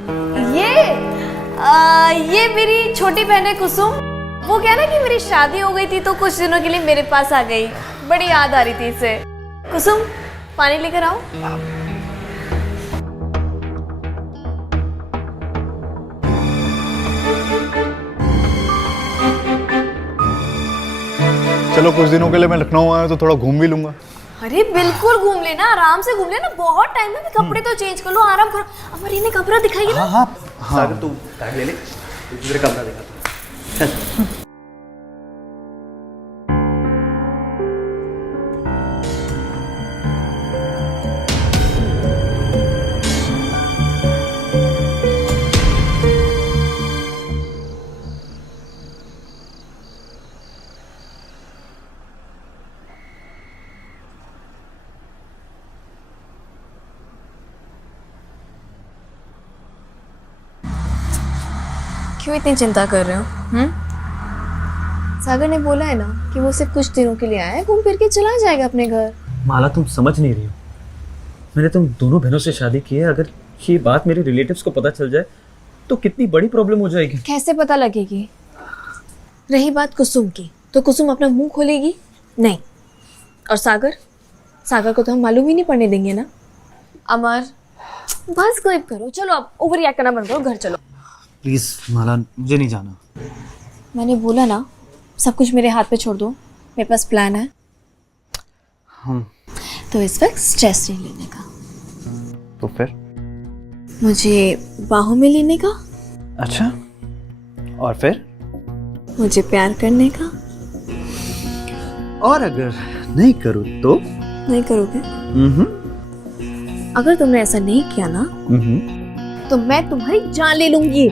ये मेरी छोटी बहन है कुसुम। वो क्या ना कि मेरी शादी हो गई थी तो कुछ दिनों के लिए मेरे पास आ गई। बड़ी याद आ रही थी इसे। कुसुम पानी लेकर आओ। चलो कुछ दिनों के लिए मैं लखनऊ आया तो थोड़ा घूम भी लूंगा। अरे बिल्कुल घूम लेना, आराम से घूम लेना, बहुत टाइम है। कपड़े तो चेंज कर लो, आराम करो। अमर इन्हें कपड़ा दिखाइए ना। हाँ। सागर तू बैग ले ले, मेरे कमरा दिखा। चल। क्यों इतनी चिंता कर रहे हो? सागर ने बोला है ना कि वो सिर्फ कुछ दिनों के लिए आया है, घूम फिर के चला जाएगा अपने घर। माला तुम समझ नहीं रही हो, मैंने तुम दोनों बहनों से शादी की है। अगर ये बात मेरे रिलेटिव्स को पता चल जाए तो कितनी बड़ी प्रॉब्लम हो जाएगी। कैसे पता लगेगी? रही बात कुसुम की, तो कुसुम अपना मुंह खोलेगी नहीं। और सागर को तो हम मालूम ही नहीं पड़ने देंगे ना। अमर बस गायब करो, चलो अब ओवर रिएक्ट करना बंद करो, घर चलो। प्लीज माला, मुझे नहीं जाना। मैंने बोला ना, सब कुछ मेरे हाथ पे छोड़ दो, मेरे पास प्लान है। तो इस वक्त स्ट्रेस नहीं लेने का। तो फिर मुझे बाहों में लेने का। अच्छा, और फिर मुझे प्यार करने का। और अगर नहीं करूँ तो? नहीं करोगे? अगर तुमने ऐसा नहीं किया ना तो मैं तुम्हारी जान ले लूंगी।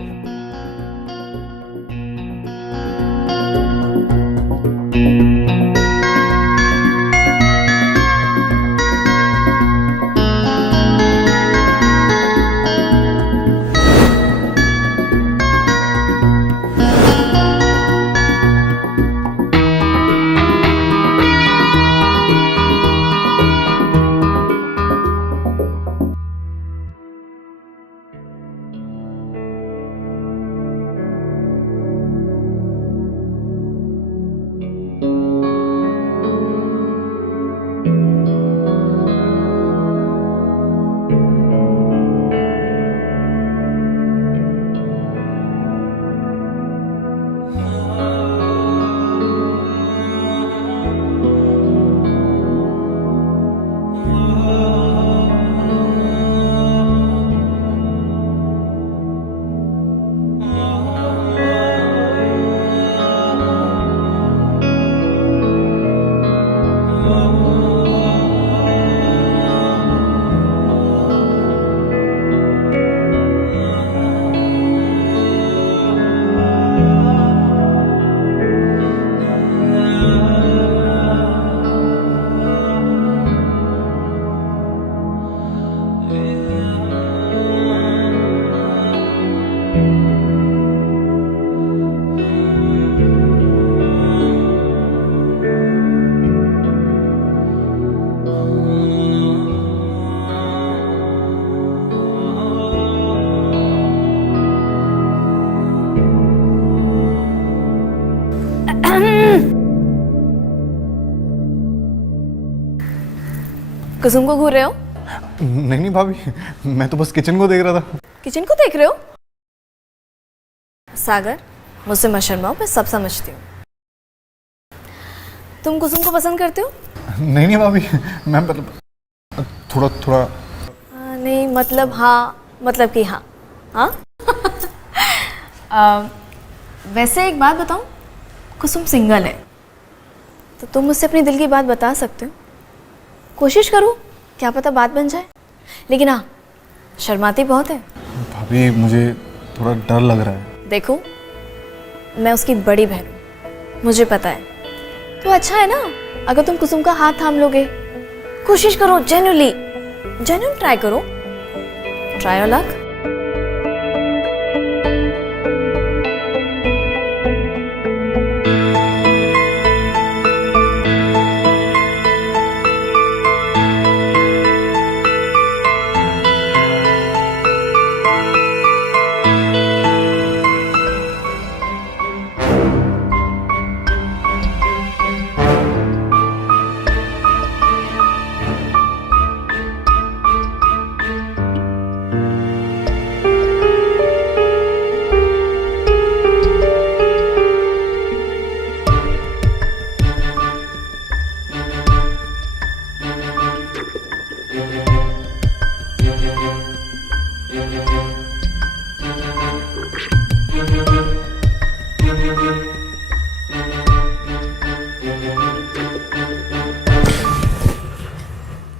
कुसुम को घूर रहे हो? नहीं भाभी, मैं तो बस किचन को देख रहा था। किचन को देख रहे हो? सागर, मुझसे मत शर्माओ, मैं सब समझती हूँ। तुम कुसुम को पसंद करते हो? नहीं भाभी, मैं मतलब थोड़ा नहीं, मतलब हाँ, मतलब कि हाँ। हाँ? वैसे एक बात बताऊँ, कुसुम सिंगल है, तो तुम मुझसे अपने दिल की बात बता सकते हो। कोशिश करो, क्या पता बात बन जाए। लेकिन हाँ, शर्माती बहुत है। भाभी मुझे थोड़ा डर लग रहा है। देखो, मैं उसकी बड़ी बहन हूँ, मुझे पता है। तो अच्छा है ना अगर तुम कुसुम का हाथ थाम लोगे। कोशिश करो, जेन्युइन ट्राई करो। Try your luck.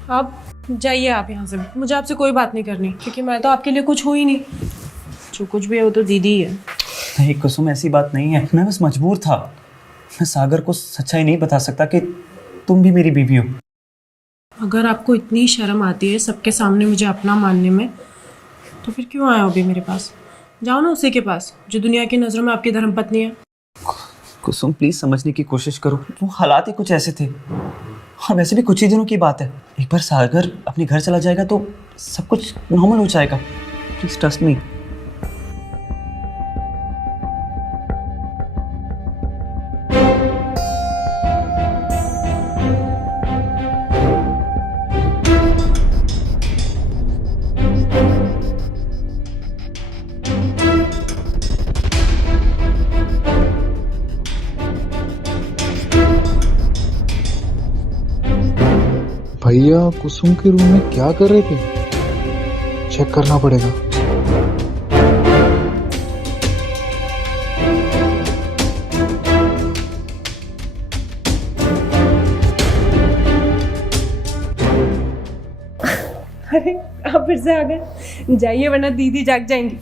अब जाइए आप यहाँ से, मुझे आपसे कोई बात नहीं करनी, क्योंकि मैं तो आपके लिए कुछ हूँ ही नहीं। जो कुछ भी है वो तो दीदी ही है। नहीं कुसुम, ऐसी बात नहीं है, मैं बस मजबूर था। मैं सागर को सच्चाई नहीं बता सकता कि तुम भी मेरी बीवी हो। अगर आपको इतनी शर्म आती है सबके सामने मुझे अपना मानने में, तो फिर क्यों आए हो अभी मेरे पास? जाओ ना उसी के पास जो दुनिया की नजरों में आपकी धर्मपत्नी है। कुसुम प्लीज समझने की कोशिश करो, वो हालात ही कुछ ऐसे थे और वैसे भी कुछ ही दिनों की बात है। एक बार सागर अपने घर चला जाएगा तो सब कुछ नॉर्मल हो जाएगा। Please trust me. भैया कुसुम के रूम में क्या कर रहे थे? चेक करना पड़ेगा। अरे आप फिर से आ गए, जाइए वरना दीदी जाग जाएंगी।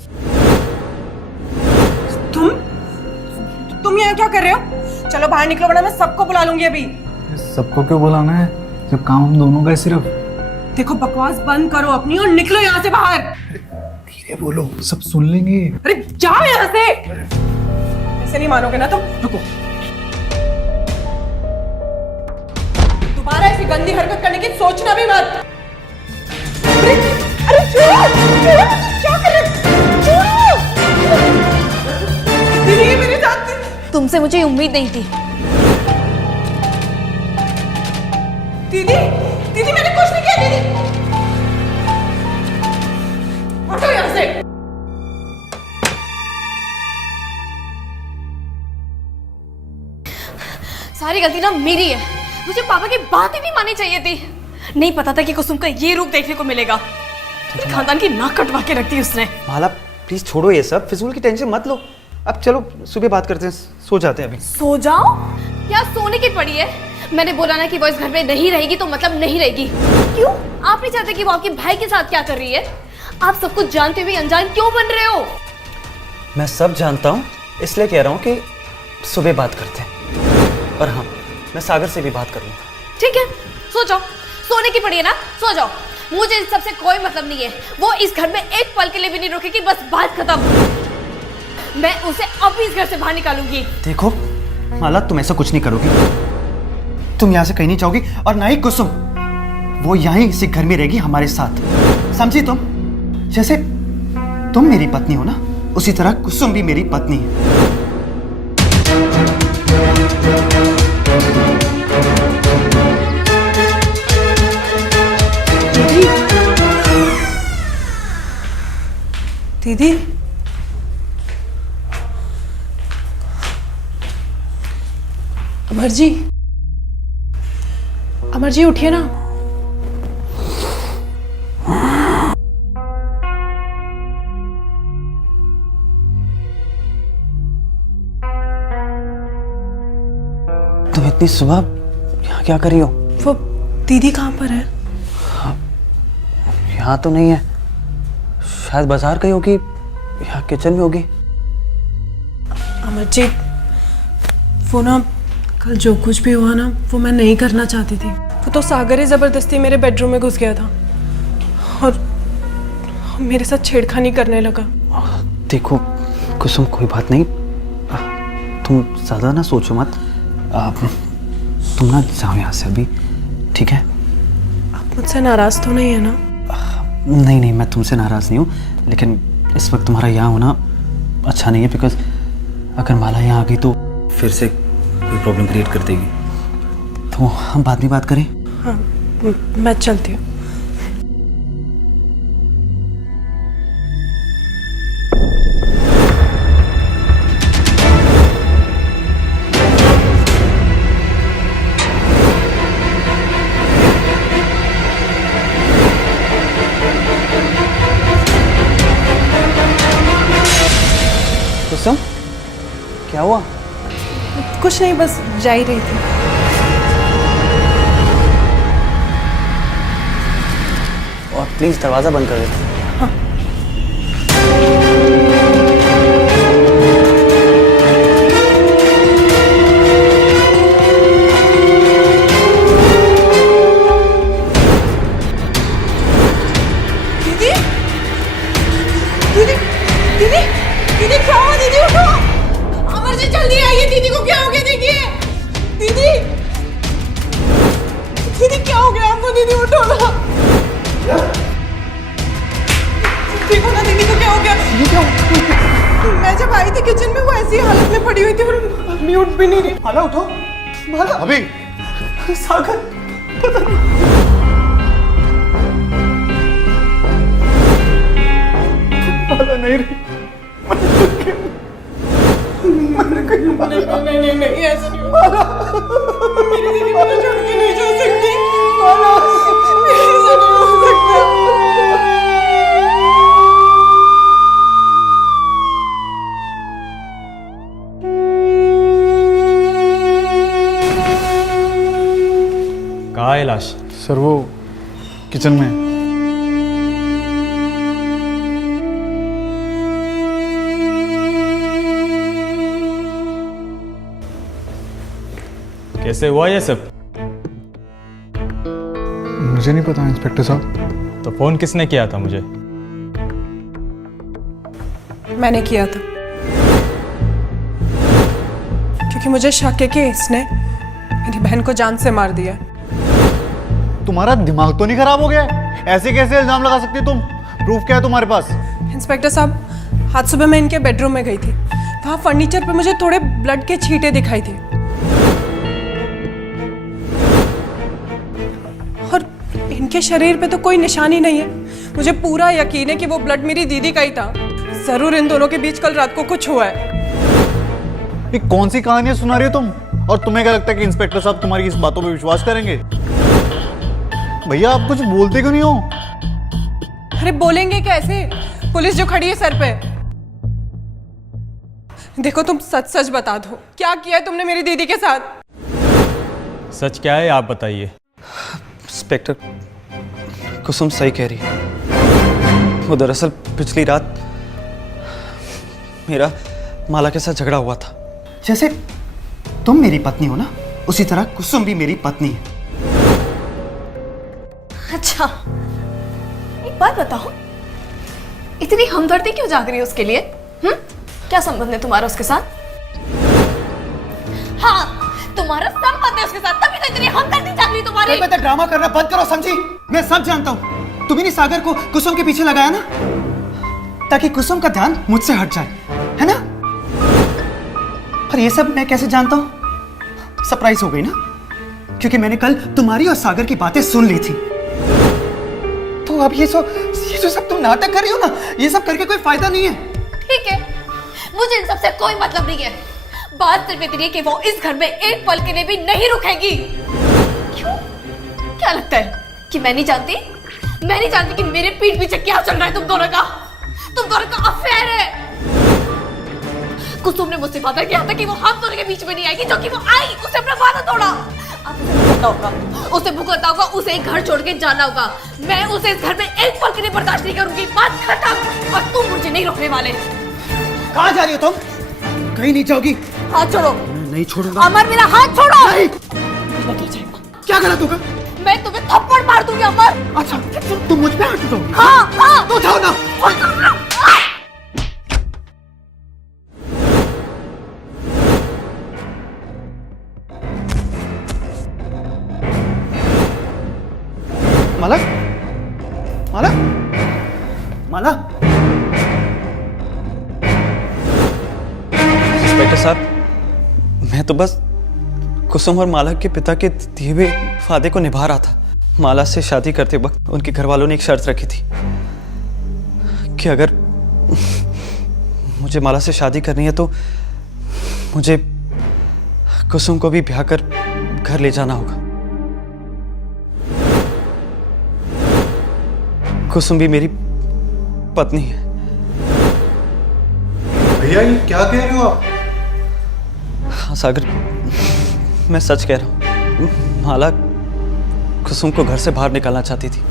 तुम यहाँ क्या कर रहे हो? चलो बाहर निकलो वरना मैं सबको बुला लूंगी अभी। सबको क्यों बुलाना है जब काम हम दोनों का है सिर्फ? देखो बकवास बंद करो अपनी और निकलो यहाँ से बाहर। धीरे बोलो, सब सुन लेंगे। अरे जाओ यहाँ से। ऐसे नहीं मानोगे ना तुम। रुको, दोबारा ऐसी गंदी हरकत करने की सोचना भी मत। अरे छोड़ो, क्या कर रहे हो? दीदी ये मेरे साथ थी। तुमसे मुझे उम्मीद नहीं थी। दीदी दीदी मैंने कुछ नहीं किया। दीदी हटो यहाँ से। सारी गलती ना मेरी है। मुझे पापा की बात ही नहीं माननी चाहिए थी। नहीं पता था कि कुसुम का ये रूप देखने को मिलेगा। खानदान की नाक कटवा के रखती उसने। माला प्लीज छोड़ो ये सब, फिजूल की टेंशन मत लो। अब चलो सुबह बात करते हैं, सो जाते हैं अभी। सो जाओ? क्या सोने की पड़ी है? मैंने बोला ना कि वो इस घर में नहीं रहेगी तो मतलब नहीं रहेगी। क्यों? आप नहीं चाहते कि वो आपके भाई के साथ क्या कर रही है? आप सब कुछ जानते हुए अनजान क्यों बन रहे हो? मैं सब जानता हूँ, इसलिए कह रहा हूँ कि सुबह बात करते हैं। और हाँ, मैं सागर से भी बात कर लूँगा। ठीक है, सो जाओ। सोने की पड़ी है ना, सो जाओ। मुझे इस सबसे कोई मतलब नहीं है। वो इस घर में एक पल के लिए भी नहीं रुकेगी, बस बात खत्म। मैं उसे अभी इस घर से बाहर निकालूंगी। देखो माला, तुम ऐसा कुछ नहीं करोगी। तुम यहाँ से कहीं नहीं जाओगी और ना ही कुसुम। वो यहीं इसी घर में रहेगी हमारे साथ, समझी तुम? जैसे तुम मेरी पत्नी हो ना, उसी तरह कुसुम भी मेरी पत्नी है। दीदी अमर जी उठिए ना। तुम इतनी सुबह यहाँ क्या कर रही हो? वो दीदी कहाँ पर है? यहाँ तो नहीं है, शायद बाजार गई होगी, यहाँ किचन में होगी। अमर जी वो ना कल जो कुछ भी हुआ ना वो मैं नहीं करना चाहती थी। वो तो सागर ही जबरदस्ती मेरे बेडरूम में घुस गया था और मेरे साथ छेड़खानी करने लगा। देखो कुसुम, कोई बात नहीं, तुम ज्यादा ना सोचो मत। तुम ना जाओ यहाँ से अभी, ठीक है? आप मुझसे नाराज तो नहीं है ना? नहीं नहीं, मैं तुमसे नाराज नहीं हूँ, लेकिन इस वक्त तुम्हारा यहाँ होना अच्छा नहीं है, बिकॉज अगर माला यहाँ आ गई तो फिर से कोई प्रॉब्लम क्रिएट कर देगी। तो हम बाद में बात करें? हाँ, मैं चलती हूँ। कुसुम, क्या हुआ? कुछ नहीं, बस जा ही रही थी। और प्लीज दरवाजा बंद कर देना। हाँ। दीदी दीदी दीदी बाहर से जल्दी आइए, दीदी को क्या हो गया देखिए। दीदी दीदी क्या हो गया आपको? दीदी उठो ना, देखो ना दीदी को क्या हो गया। मैं जब आई थी किचन में वो ऐसी हालत में पड़ी हुई थी और मम्मी उठ भी नहीं रही। माला उठो, माला अभी सागर पता नहीं। माला नहीं रही, नहीं ऐसा नहीं होगा। मेरी दीदी मुझे छोड़ के नहीं जा सकती। माला ऐसा नहीं हो सकता। कहाँ है लाश? सर वो किचन में है। कैसे हुआ ये सब? मुझे नहीं पता इंस्पेक्टर साहब। तो फोन किसने किया था मुझे? मैंने किया था क्योंकि मुझे शक है कि इसने मेरी बहन को जान से मार दिया। तुम्हारा दिमाग तो नहीं खराब हो गया? ऐसे कैसे इल्जाम लगा सकती तुम? प्रूफ क्या है तुम्हारे पास? इंस्पेक्टर साहब, आज सुबह मैं इनके बेडरूम में गई थी। वहाँ फर्नीचर पे मुझे थोड़े ब्लड के छींटे दिखाई थे और इनके शरीर पे तो कोई निशानी नहीं है। मुझे पूरा यकीन है कि वो ब्लड मेरी दीदी का ही था। जरूर इन दोनों के बीच कल रात को कुछ हुआ है। ये कौन सी कहानियां सुना रही हो तुम? और तुम्हें क्या लगता है कि इंस्पेक्टर साहब तुम्हारी इस बातों पे विश्वास करेंगे? भैया आप कुछ बोलते क्यों नहीं हो? अरे बोलेंगे कैसे? पुलिस जो खड़ी है सर पे। देखो तुम सच सच बता दो, क्या किया है तुमने मेरी दीदी के साथ? सच क्या है आप बताइए। इंस्पेक्टर, कुसुम सही कह रही है। वो दरअसल पिछली रात मेरा माला के साथ झगड़ा हुआ था। जैसे तुम मेरी पत्नी हो ना, उसी तरह कुसुम भी मेरी पत्नी है। अच्छा, एक बात बताओ, इतनी हमदर्दी क्यों जाग रही है उसके लिए? क्या संबंध है तुम्हारा उसके साथ? हाँ, तुम्हारा संबंध है उसके साथ, तभी तो इतनी हमदर्दी जाग रही है तुम्हारी। मैं तो ड्रामा करना बंद करो, समझी? मैं सब जानता हूँ। तुम्ही ने सागर को कुसुम के पीछे लगाया ना, ताकि कुसुम का ध्यान मुझसे हट जाए, है ना? और ये सब मैं कैसे जानता हूँ? सरप्राइज हो गई ना, क्योंकि मैंने कल तुम्हारी और सागर की बातें सुन ली थी। तो अब ये जो सब तुम नाटक कर रही हो ना, ये सब करके कोई फायदा नहीं है। ठीक है, मुझे इन सबसे कोई मतलब नहीं है। बात सिर्फ इतनी है कि वो इस घर में एक पल के लिए भी नहीं रुकेगी। क्यों? क्या लगता है कि मैं नहीं जानती? मैं नहीं जानती कि मेरे पीठ पीछे क्या चल रहा है तुम दोनों का? तुम दोनों का अफेयर है। कुसुम ने मुझसे वादा किया था कि वो हम दोनों के बीच में नहीं आएगी, जो कि वो आई। उसने अपना वादा तोड़ा। अब उसे भुगतना होगा, उसे एक घर छोड़ के जाना होगा। मैं उसे इस घर में एक पल के लिए बर्दाश्त नहीं करूंगी। बात खत्म। और तुम मुझे नहीं रोकने वाले। कहाँ जा रही हो तुम? कहीं नहीं जाओगी। हाथ छोड़ो। नहीं छोड़ूंगा। अमर, मेरा हाथ छोड़ो। नहीं। क्या गलत होगा? मैं तुम्हें थप्पड़ मार दूंगी अमर। अच्छा, तुम मुझ पे हाथ उठाओगी? हाँ हाँ। तो उठाओ ना। माला, माला, माला। इंस्पेक्टर साहब, मैं तो बस कुसुम और माला के पिता के दिए हुए वादे को निभा रहा था। माला से शादी करते वक्त उनके घर वालों ने एक शर्त रखी थी कि अगर मुझे माला से शादी करनी है तो मुझे कुसुम को भी ब्याह कर घर ले जाना होगा। कुसुम भी मेरी पत्नी है। भैया ये क्या कह रहे हो आप? हाँ सागर, मैं सच कह रहा हूँ। माला कुसुम को घर से बाहर निकालना चाहती थी।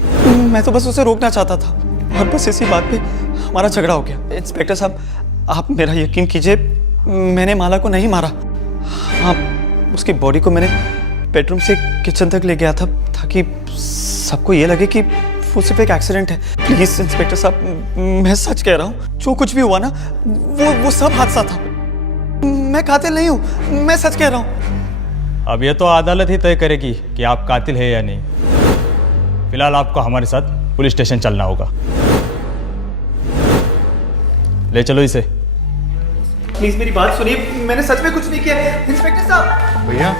मैं तो बस उसे रोकना चाहता था और बस इसी बात पे हमारा झगड़ा हो गया। इंस्पेक्टर साहब, आप मेरा यकीन कीजिए, मैंने माला को नहीं मारा। हाँ, उसकी बॉडी को मैंने बेडरूम से किचन तक ले गया था ताकि सबको ये लगे कि वो सिर्फ एक एक्सीडेंट है। प्लीज इंस्पेक्टर साहब, मैं सच कह रहा हूँ, जो कुछ भी हुआ ना वो सब हादसा था। मैं कातिल नहीं हूँ, मैं सच कह रहा हूँ। अब ये तो अदालत ही तय करेगी कि आप कातिल है या नहीं। फिलहाल आपको हमारे साथ पुलिस स्टेशन चलना होगा। ले चलो इसे। प्लीज मेरी बात सुनिए, मैंने सच में कुछ नहीं किया। इंस्पेक्टर साहब। भैया